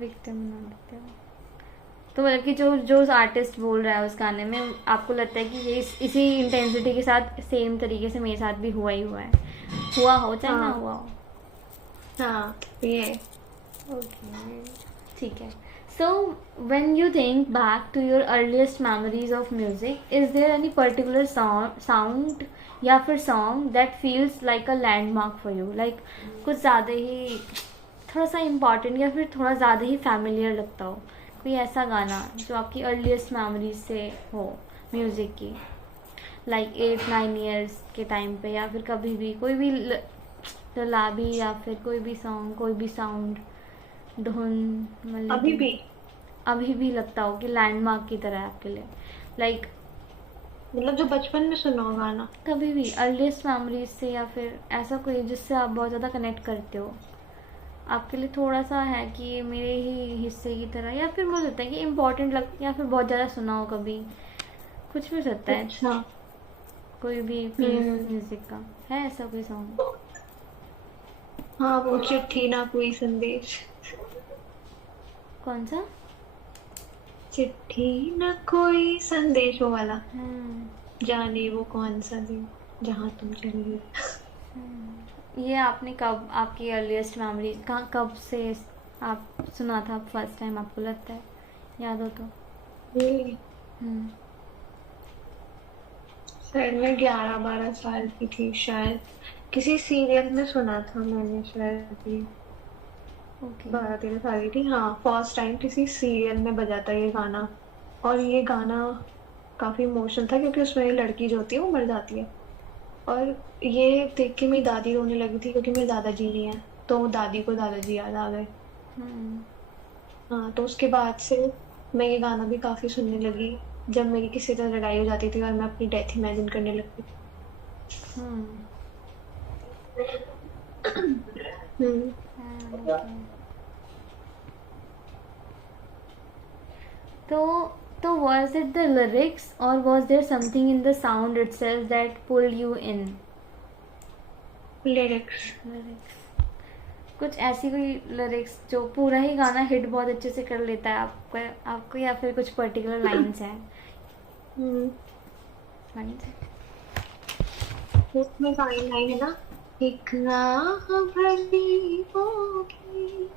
विक्टिम बना देते हो तो मतलब कि जो जो आर्टिस्ट बोल रहा है उस गाने में आपको लगता है कि ये इसी इंटेंसिटी के साथ सेम तरीके से मेरे साथ भी हुआ ही हुआ है, हुआ हो चाहे ना हाँ। हुआ हो? हाँ, ये। ओके। ठीक है। सो when you think back to your earliest memories of music, is there any particular sound या फिर song that feels like a landmark for you, like कुछ ज़्यादा ही थोड़ा सा इम्पॉर्टेंट या फिर थोड़ा ज़्यादा ही फैमिलियर लगता हो? कोई ऐसा गाना जो आपकी अर्लीस्ट मेमोरीज से हो म्यूज़िक की, लाइक 8-9 ईयर्स के टाइम पे, या फिर कभी भी कोई भी ललाबी या फिर कोई भी सॉन्ग, कोई भी साउंड, धुन, अभी मेलोडी, भी अभी भी लगता हो कि लैंडमार्क की तरह है आपके लिए, लाइक मतलब जो बचपन में सुना हो गाना। कभी भी अर्लीस्ट मेमोरीज से, या फिर ऐसा कोई जिससे आप बहुत ज़्यादा कनेक्ट करते हो, आपके लिए थोड़ा सा है कि ये मेरे ही हिस्से की तरह, या फिर मुझे लगता है कि इम्पोर्टेंट लग, या फिर बहुत ज़्यादा सुना हो कभी, कुछ भी हो सकता है, अच्छा। कोई भी पीस हम्म। म्यूजिक का है ऐसा कोई सॉन्ग? हाँ, वो चिट्ठी ना कोई संदेश। कौन सा? चिट्ठी ना कोई संदेश, वो वाला। हम्म। जाने वो कौन सा दिन जहाँ तुम चली गई। ये आपने कब, आपकी अर्लीस्ट मेमोरी कहाँ, कब से आप सुना था फर्स्ट टाइम, आपको लगता है याद हो तो? ये हम्म। शायद मैं 11-12 साल की थी, शायद किसी सीरियल में सुना था मैंने, शायद ये ओके। 12-13 साल की थी। हाँ, फर्स्ट टाइम किसी सीरियल में बजा था ये गाना। और ये गाना काफी इमोशनल था क्योंकि उसमें लड़की जो होती है वो मर जाती है। और ये देख के मेरी दादी रोने लगी थी क्योंकि मेरे दादाजी नहीं है, तो दादी को दादाजी याद आ गए। हम्म। हाँ, तो उसके बाद से मैं ये गाना भी काफी सुनने लगी जब मेरी किसी से लड़ाई हो जाती थी और मैं अपनी डेथ इमेजिन करने लगती थी। हम्म। हम्म। ओके। तो तो was it the lyrics or was there something in the sound itself that pulled you in? Lyrics. Lyrics. कुछ ऐसी कोई लिरिक्स जो पूरा ही गाना हिट बहुत अच्छे से कर लेता है आपको आपको या फिर कुछ पर्टिकुलर लाइन्स हैं? हम्म। लाइन्स है। उसमें लाइन लाइन है ना, एक राह भरी होगी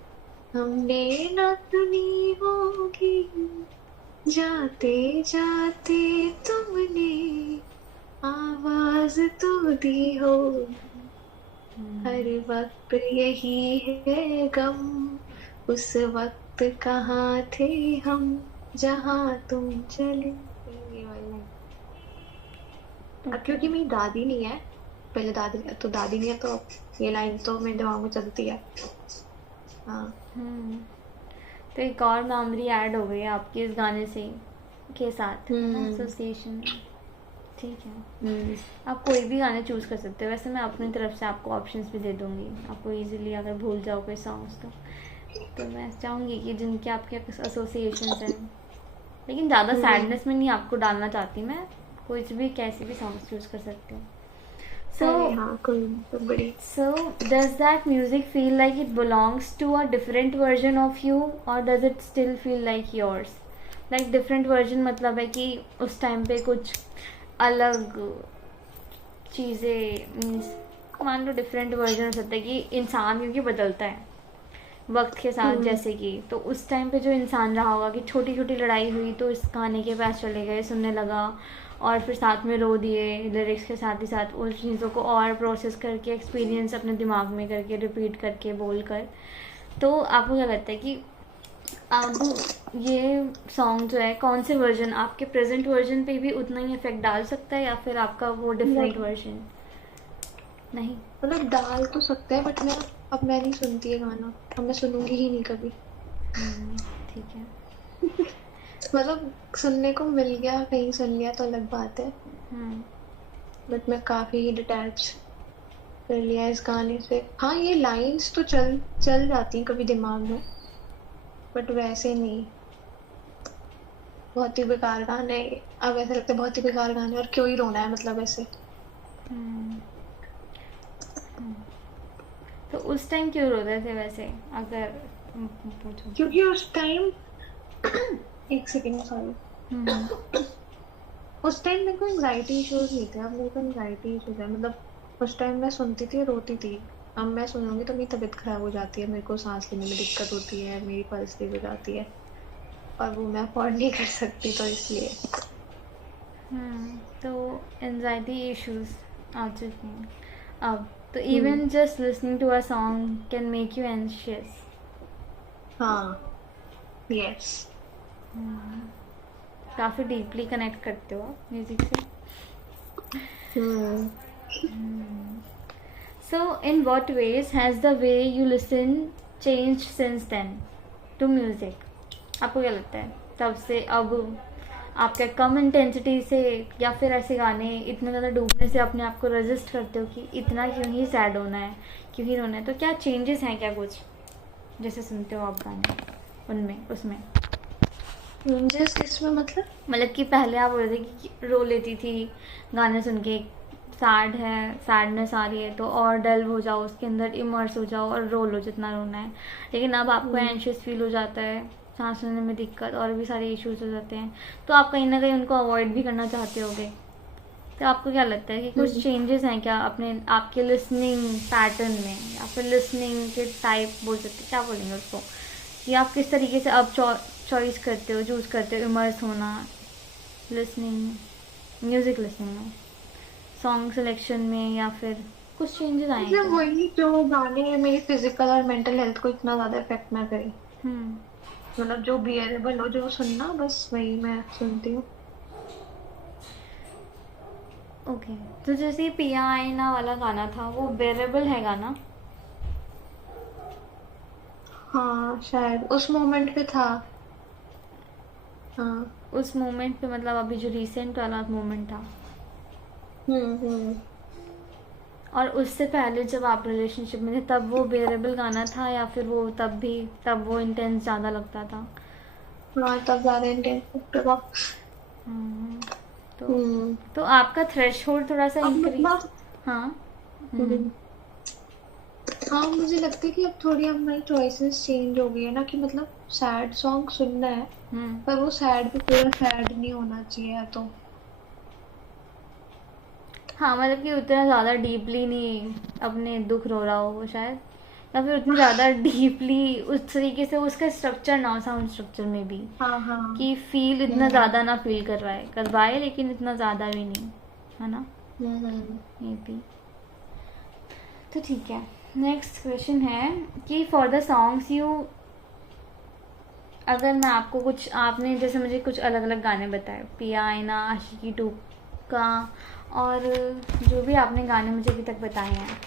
हमने न सुनी होगी, जाते जाते तुमने आवाज तो दी हो, हर वक्त यही है गम, उस वक्त कहाँ थे हम, जहाँ तुम चले। ये वाली line। अब क्योंकि मेरी दादी नहीं है, पहले दादी तो दादी नहीं है, तो ये लाइन तो मेरे दिमाग में चलती है। हाँ। तो एक और मेमोरी ऐड हो गई है आपके इस गाने से के साथ हम्म। एसोसिएशन। ठीक है। हम्म। आप कोई भी गाने चूज़ कर सकते हो, वैसे मैं अपनी तरफ से आपको ऑप्शंस भी दे दूंगी आपको इजीली अगर भूल जाओ कोई सॉन्ग्स तो मैं चाहूँगी कि जिनके आपके एसोसिएशंस हैं, लेकिन ज़्यादा सैडनेस में नहीं आपको डालना चाहती मैं, कोई भी कैसे भी सॉन्ग्स चूज़ कर सकते हो। अरे हाँ, कोई तो बड़ी। So, does that music feel like it belongs to a different version of you or does it still feel like yours? Like different version मतलब है कि उस टाइम पे कुछ अलग चीज़ें मीन्स मान लो डिफरेंट वर्जन हो सकता है कि इंसान क्योंकि बदलता है वक्त के साथ, जैसे कि तो उस टाइम पे जो इंसान रहा होगा कि छोटी छोटी लड़ाई हुई तो इस गाने के पास चले गए, सुनने लगा और फिर साथ में रो दिए लिरिक्स के साथ ही साथ उन चीज़ों को और प्रोसेस करके एक्सपीरियंस अपने दिमाग में करके रिपीट करके बोल कर। तो आपको क्या लगता है कि अब ये सॉन्ग जो है कौन से वर्जन आपके प्रेजेंट वर्जन पे भी उतना ही इफेक्ट डाल सकता है या फिर आपका वो डिफरेंट वर्जन नहीं? मतलब डाल तो सकता है, बट मैं नहीं सुनती है गाना, अब मैं सुनूंगी ही नहीं कभी। ठीक है। मतलब सुनने को मिल गया, कहीं सुन लिया तो अलग बात है, बट मैं काफी डिटैच कर लिया इस गाने से। हाँ, ये लाइंस तो चल चल जाती हैं कभी दिमाग में, बट वैसे नहीं। बहुत ही बेकार गाने, अब ऐसा लगता है बहुत ही बेकार गाने और क्यों ही रोना है, मतलब ऐसे। तो उस टाइम क्यों रो रहे थे वैसे अगर पूछो? क्योंकि उस टाइम एक सेकेंड, सॉरी। उस टाइम मेरे को एंजाइटी इश्यूज नहीं थे, अब मेरे को एंजाइटी इश्यूज है। मतलब उस टाइम मैं सुनती थी, रोती थी, अब मैं सुनूंगी तो मेरी तबीयत खराब हो जाती है, मेरे को सांस लेने में दिक्कत होती है, मेरी पल्स तेज हो जाती है और वो मैं अफोर्ड नहीं कर सकती, तो इसलिए। तो एंजाइटी इश्यूज आ चुके हैं अब तो even just listening to a song can make you anxious. हाँ, यस। काफ़ी डीपली कनेक्ट करते हो आप म्यूज़िक से। So in what ways has the way you listen change since then to music? आपको क्या लगता है तब से अब आपका कम इंटेंसिटी से या फिर ऐसे गाने इतने ज़्यादा डूबने से अपने आप को रजिस्ट करते हो कि इतना क्यों ही सैड होना है, क्यों ही रोना है? तो क्या चेंजेस हैं क्या कुछ जैसे सुनते हो आप गाने उनमें उसमें? चेंजेस किसमें मतलब कि पहले आप बोल रहे थे कि रो लेती थी गाने सुन के, सैड है सैडनेस आ रही है तो और डल हो जाओ उसके अंदर इमर्स हो जाओ और रो लो जितना रोना है, लेकिन अब आपको एंशियस फील हो जाता है, सांस लेने में दिक्कत और भी सारे इश्यूज हो जाते हैं, तो आप कहीं ना कहीं उनको अवॉइड भी करना चाहते होगे। तो आपको क्या लगता है कि कुछ चेंजेस हैं क्या अपने आपके लिसनिंग पैटर्न में या फिर लिसनिंग के टाइप बोल सकते, क्या बोलेंगे उसको, कि आप किस तरीके से अब चॉइस करते हो, चूज़ करते हो इमर्स होना लिसनिंग म्यूज़िक लिसनिंग में, सॉन्ग सिलेक्शन में, या फिर कुछ चेंजेस आए हैं? वही जो गाने मेरी फिजिकल और मेंटल हेल्थ को इतना ज्यादा इफेक्ट ना करे, मतलब जो बियरेबल हो, जो सुनना, बस वही मैं सुनती हूँ। ओके, तो जैसे पिया आईना वाला गाना था वो बेरेबल है गाना? हाँ शायद उस मोमेंट पे था। हाँ। उस मोमेंट पे मतलब अभी जो रिसेंट वाला मोमेंट था, हम्म। और उससे पहले जब आप रिलेशनशिप में थे तब वो बेरेबल गाना था, या फिर वो तब वो इंटेंस ज़्यादा लगता था? हाँ तब ज्यादा इंटेंस था। हम्म, तो हम्म। तो आपका थ्रेशहोल्ड थोड़ा सा अब इंक्रीज। मतलब हाँ। हम्म। हम्म, हाँ मुझे लगता है कि अब थोड़ी हमारी चॉइसेस चेंज हो गई है ना, कि मतलब सैड सॉन्ग सुनना है हम्म। पर वो सैड भी पूरा सैड नहीं होना चाहिए तो। हाँ, मतलब कि उतना ज़्यादा डीपली नहीं अपने दुख रो रहा हो वो शायद, या फिर उतनी ज़्यादा डीपली उस तरीके से उसका स्ट्रक्चर ना हो, साउंड स्ट्रक्चर में भी, हाँ हाँ। कि फील इतना हम्म ज़्यादा ना फील करवाए लेकिन इतना ज़्यादा भी नहीं, है ना? हम्म। Maybe. तो ठीक है, नेक्स्ट क्वेश्चन है कि फॉर द सॉन्ग्स यू, अगर मैं आपको कुछ, आपने जैसे मुझे कुछ अलग अलग गाने बताए, पिया आईना, आशिकी टू का, और जो भी आपने गाने मुझे अभी तक बताए हैं,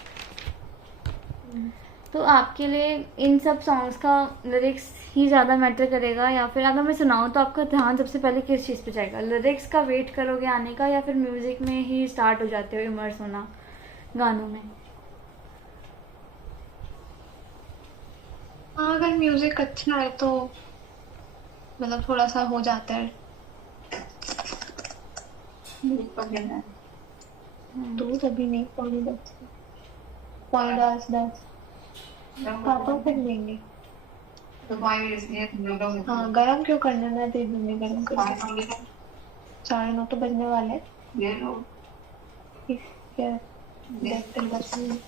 हम्म। तो आपके लिए इन सब सॉन्ग्स का लिरिक्स ही ज़्यादा मैटर करेगा, या फिर अगर मैं सुनाऊँ तो आपका ध्यान सबसे पहले किस चीज़ पे जाएगा? लिरिक्स का वेट करोगे आने का, या फिर म्यूज़िक में ही स्टार्ट हो जाते हो इमर्स होना गानों में? हाँ अगर म्यूजिक अच्छा है तो मतलब थोड़ा सा हो जाता है। दूध अभी नहीं, पौने 10 पापा फिर लेंगे। हाँ गरम क्यों करना है, मैं दे दूंगी गरम करके। 9:30 तो बजने वाले हैं। ठीक है। देखते हैं 10 मिनट।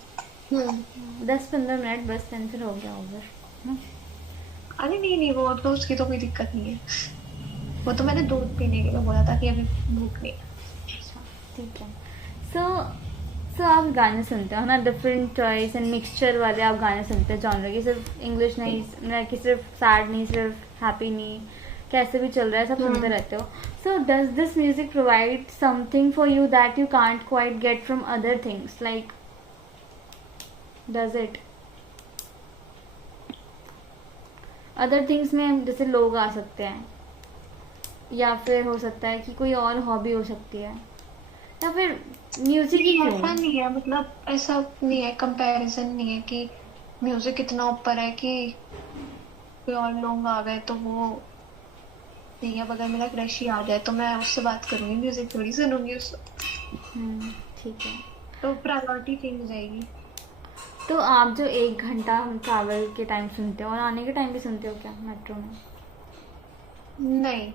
10-15 मिनट बस, then फिर हो गया ओवर ना? अरे नहीं नहीं, वो तो उसकी तो कोई दिक्कत नहीं है। वो तो मैंने दूध पीने के लिए बोला था कि अभी भूख नहीं है। अच्छा, ठीक है। सो सो आप गाने सुनते हो ना, डिफरेंट चॉइस एंड मिक्सचर वाले आप गाने सुनते हैं जॉनर की, सिर्फ इंग्लिश नहीं, ना कि सिर्फ सैड नहीं, सिर्फ हैप्पी नहीं, कैसे भी चल रहा है सब सुनते रहते हो। So does this music provide something for you that you can't quite get from other things, like does it? Other things में जैसे लोग आ सकते हैं, या फिर हो सकता है कि कोई और हॉबी हो सकती है, या फिर म्यूजिक ही नहीं क्यों? ऐसा नहीं है, मतलब ऐसा नहीं है, कंपैरिजन नहीं है कि म्यूजिक इतना ऊपर है कि कोई और लोग आ गए तो वो नहीं है। अब अगर मेरा क्रश ही आ जाए तो मैं उससे बात करूंगी, म्यूजिक थोड़ी सुनूंगी उससे। ठीक है। तो प्रायोरिटी चेंज हो जाएगी। तो आप जो 1 घंटा हम ट्रैवल के टाइम सुनते हो और आने के टाइम भी सुनते हो क्या मेट्रो में? नहीं,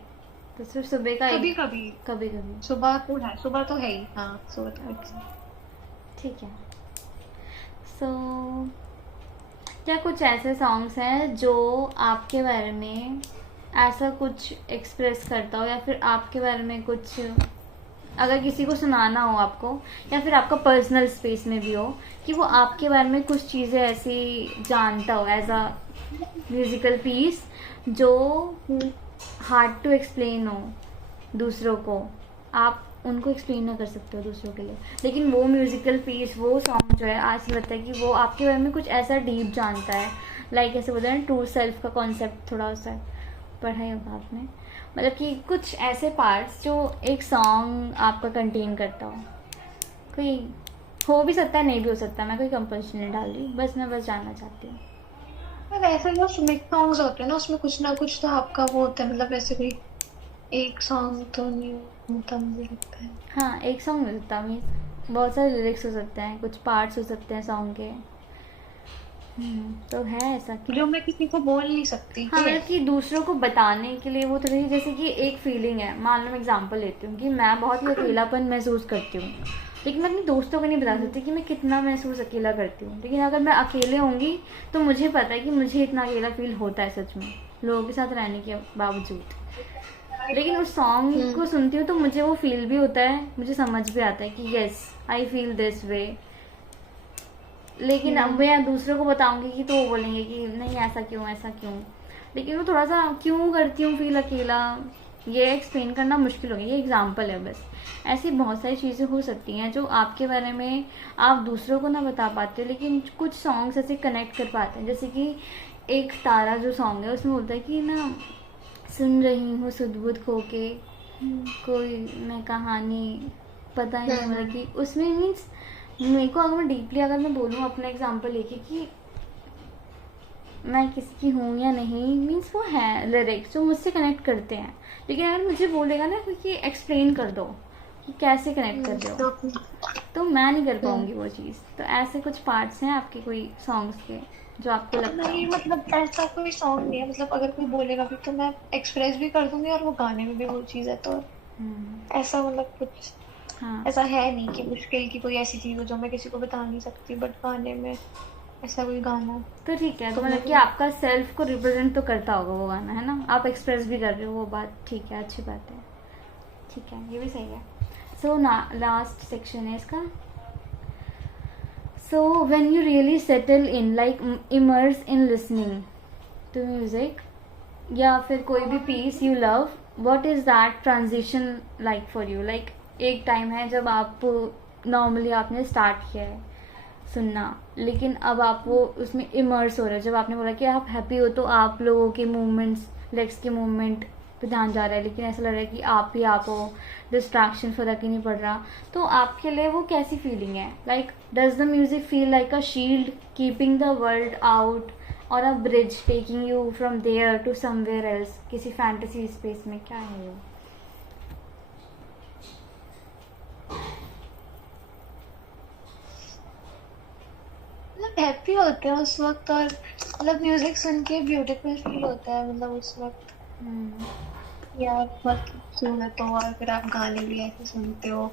तो सिर्फ सुबह का कभी एक, कभी। कभी कभी? सुबह तो है, सुबह तो है ही। हाँ सुबह तो है। अच्छा, ठीक है। सो क्या कुछ ऐसे सॉन्ग्स हैं जो आपके बारे में ऐसा कुछ एक्सप्रेस करता हो, या फिर आपके बारे में कुछ, अगर किसी को सुनाना हो आपको, या फिर आपका पर्सनल स्पेस में भी हो, कि वो आपके बारे में कुछ चीज़ें ऐसी जानता हो एज अ म्यूजिकल पीस, जो हम्म। हार्ड टू एक्सप्लेन हो दूसरों को, आप उनको एक्सप्लेन ना कर सकते हो दूसरों के लिए, लेकिन वो म्यूजिकल पीस, वो सॉन्ग जो है, आज लगता है कि वो आपके बारे में कुछ ऐसा डीप जानता है, लाइक ऐसे बोलते हैं ट्रू सेल्फ का कॉन्सेप्ट, थोड़ा सा पढ़ा ही होगा आपने, मतलब कि कुछ ऐसे पार्ट्स जो एक सॉन्ग आपका कंटेन करता हो। कोई हो भी सकता है, नहीं भी हो सकता, मैं कोई कंपल्शन नहीं डाल रही, बस मैं बस जानना चाहती हूँ। पर ऐसे जो मिक्स सॉन्ग्स होते हैं ना, उसमें कुछ ना कुछ तो आपका वो होता है, मतलब ऐसे कोई एक सॉन्ग तो नहीं होता मुझे लगता है। हाँ, एक सॉन्ग मिल सकता है, बहुत सारे लिरिक्स हो सकते हैं, कुछ पार्ट्स हो सकते हैं सॉन्ग के। तो है ऐसा कि, जो मैं किसी को बोल नहीं सकती हाँ, ये। मतलब कि दूसरों को बताने के लिए वो थोड़ी, जैसे कि एक फीलिंग है, मान लो मैं एग्जांपल लेती हूँ कि मैं बहुत ही अकेलापन महसूस करती हूँ, लेकिन मैं अपने दोस्तों को नहीं बता सकती कि मैं कितना महसूस अकेला करती हूँ, लेकिन अगर मैं अकेले होंगी तो मुझे पता है कि मुझे इतना अकेला फील होता है सच में, लोगों के साथ रहने के बावजूद। लेकिन उस सॉन्ग को सुनती हूँ तो मुझे वो फील भी होता है, मुझे समझ भी आता है कि yes I feel this way, लेकिन अब मैं दूसरों को बताऊंगी कि तो वो बोलेंगे कि नहीं ऐसा क्यों, ऐसा क्यों, लेकिन वो थोड़ा सा क्यों करती हूँ फील अकेला, ये एक्सप्लेन करना मुश्किल हो गया, ये एग्जाम्पल है बस। ऐसी बहुत सारी चीज़ें हो सकती हैं जो आपके बारे में आप दूसरों को ना बता पाते हो, लेकिन कुछ सॉन्ग्स ऐसे कनेक्ट कर पाते हैं। जैसे कि एक तारा जो सॉन्ग है उसमें बोलता है कि ना, सुन रही हूँ सुध-बुध खो के कोई मैं कहानी, पता ही नहीं मतलब कि उसमें मीन्स मेरे को अगर मैं डीपली अगर मैं बोलूँ अपना एग्जांपल लेके कि मैं किसकी हूँ या नहीं, मीन्स वो है लिरिक्स जो मुझसे कनेक्ट करते हैं। लेकिन अगर मुझे बोलेगा ना कि एक्सप्लेन कर दो कि कैसे कनेक्ट कर रहे हो, तो मैं नहीं कर पाऊंगी वो चीज़। तो ऐसे कुछ पार्ट्स हैं आपके कोई सॉन्ग्स के जो आपको लगता नहीं है? मतलब ऐसा कोई सॉन्ग नहीं है, मतलब अगर कोई बोलेगा भी तो मैं एक्सप्रेस भी कर दूंगी और वो गाने में भी वो चीज़ है, तो ऐसा मतलब कुछ हाँ, ऐसा है नहीं कि मुश्किल की कोई ऐसी चीज़ हो जो मैं किसी को बता नहीं सकती, बट गाने में ऐसा कोई गाना तो ठीक है। तो तो मतलब कि मैं आपका सेल्फ को रिप्रेजेंट तो करता होगा वो गाना, है ना? आप एक्सप्रेस भी कर रहे हो, वो बात ठीक है, अच्छी बात है। ठीक है, ये भी सही है। सो ना लास्ट सेक्शन है इसका। So when you really settle in, like immerse in listening to music या फिर कोई भी piece you love, what is that transition like for you? Like एक टाइम है जब आप नॉर्मली आपने स्टार्ट किया है सुनना, लेकिन अब आप वो उसमें इमर्स हो रहे हो। जब आपने बोला कि आप हैप्पी हो तो आप लोगों के मूवमेंट्स, लेग्स के मूवमेंट पे ध्यान जा रहा है, लेकिन ऐसा लग रहा है कि आप ही आप हो, डिस्ट्रैक्शन फर्क ही नहीं पड़ रहा। तो आपके लिए वो कैसी फीलिंग है? Like does the music feel like a shield keeping the world out, और a bridge taking you from there to somewhere else, किसी फैंटेसी स्पेस में? क्या है वो? मतलब हैप्पी होते हैं उस वक्त, और मतलब म्यूजिक सुन के ब्यूटीफुल फील होता है मतलब उस वक्त, यार बहुत खूबसूरत हो और फिर आप गाने भी ऐसे सुनते हो,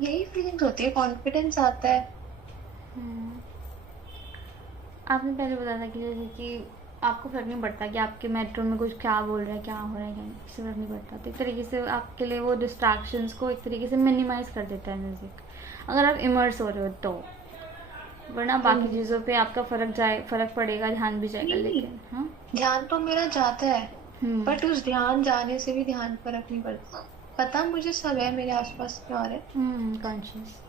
यही फीलिंग्स होती है, कॉन्फिडेंस आता है। आपने पहले बताया था कि जैसे कि आपको फ़र्क नहीं पड़ता कि आपके मेट्रो में कुछ क्या बोल रहा है, क्या हो रहा है, क्या नहीं, इससे फ़र्क नहीं पड़ता। तो एक तरीके से आपके लिए वो डिस्ट्रैक्शंस को एक तरीके से मिनिमाइज कर देता है म्यूज़िक, अगर आप इमर्स हो रहे हो तो। वरना बाकी चीज़ों पे आपका फ़र्क पड़ेगा, ध्यान भी जाएगा, नहीं नहीं, लेकिन हाँ। ध्यान तो मेरा जाता है, हम्म। बट उस ध्यान जाने से भी ध्यान फर्क नहीं पड़ता, पता मुझे सब है मेरे आसपास क्या हो रहा है। कॉन्शियस।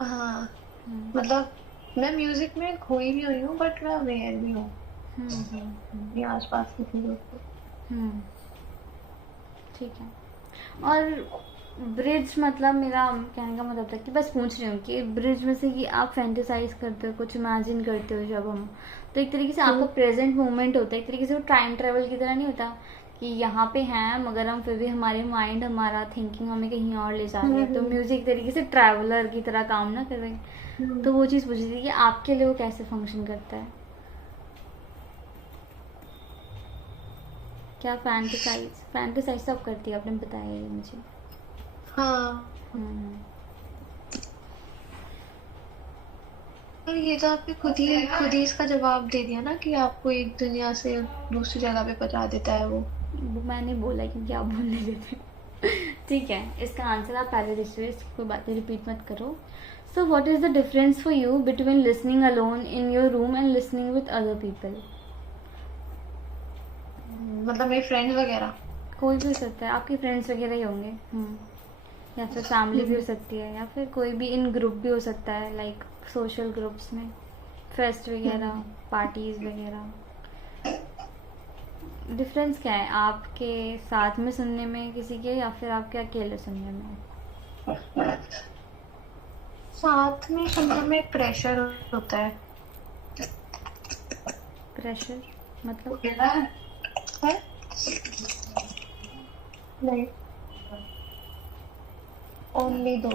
हाँ मतलब मैं म्यूजिक में खोई भी हुई हूँ, बट मैं अवेयर भी हूँ अपने आसपास की चीजों से। ठीक है। और ब्रिज मतलब, मेरा कहने का मतलब था कि बस पूछ रही हूँ कि ब्रिज में से कि आप फैंटेसाइज करते हो, कुछ इमेजिन करते हो जब हम, तो एक तरीके से आपका प्रेजेंट मोमेंट होता है, एक तरीके से वो टाइम ट्रेवल की तरह नहीं होता कि यहाँ पे हैं मगर हम फिर भी हमारे माइंड, हमारा थिंकिंग हमें कहीं और ले जा रही है। तो म्यूजिक एक तरीके से ट्रैवलर की तरह काम ना कर रहे। तो वो चीज़ पूछ रही थी कि आपके लिए वो कैसे फंक्शन करता है? क्या फैंटेसाइज सब करती है, आपने बताया ये मुझे। हाँ, तो ये तो आपने खुद ही इसका जवाब दे दिया ना कि आपको एक दुनिया से दूसरी जगह पे पहुंचा देता है वो। वो मैंने बोला क्योंकि आप बोलने देते। ठीक है, इसका आंसर आप पहले दीजिए, इसकी कोई बातें रिपीट मत करो। So what is the difference for you between listening alone in your room and listening with other people? मतलब मेरे फ्रेंड्स वगैरह। कोई भी हो सकता है, आपके फ्रेंड्स वगैरह ही होंगे। या फिर फैमिली भी हो सकती है, या फिर कोई भी इन ग्रुप भी हो सकता है, लाइक सोशल ग्रुप्स में, फेस्ट वगैरह, पार्टीज वगैरह। डिफरेंस क्या है आपके साथ में सुनने में किसी के, या फिर आपके अकेले सुनने में? साथ में सुनने में प्रेशर होता है। प्रेशर मतलब? है? नहीं, ओनली दो।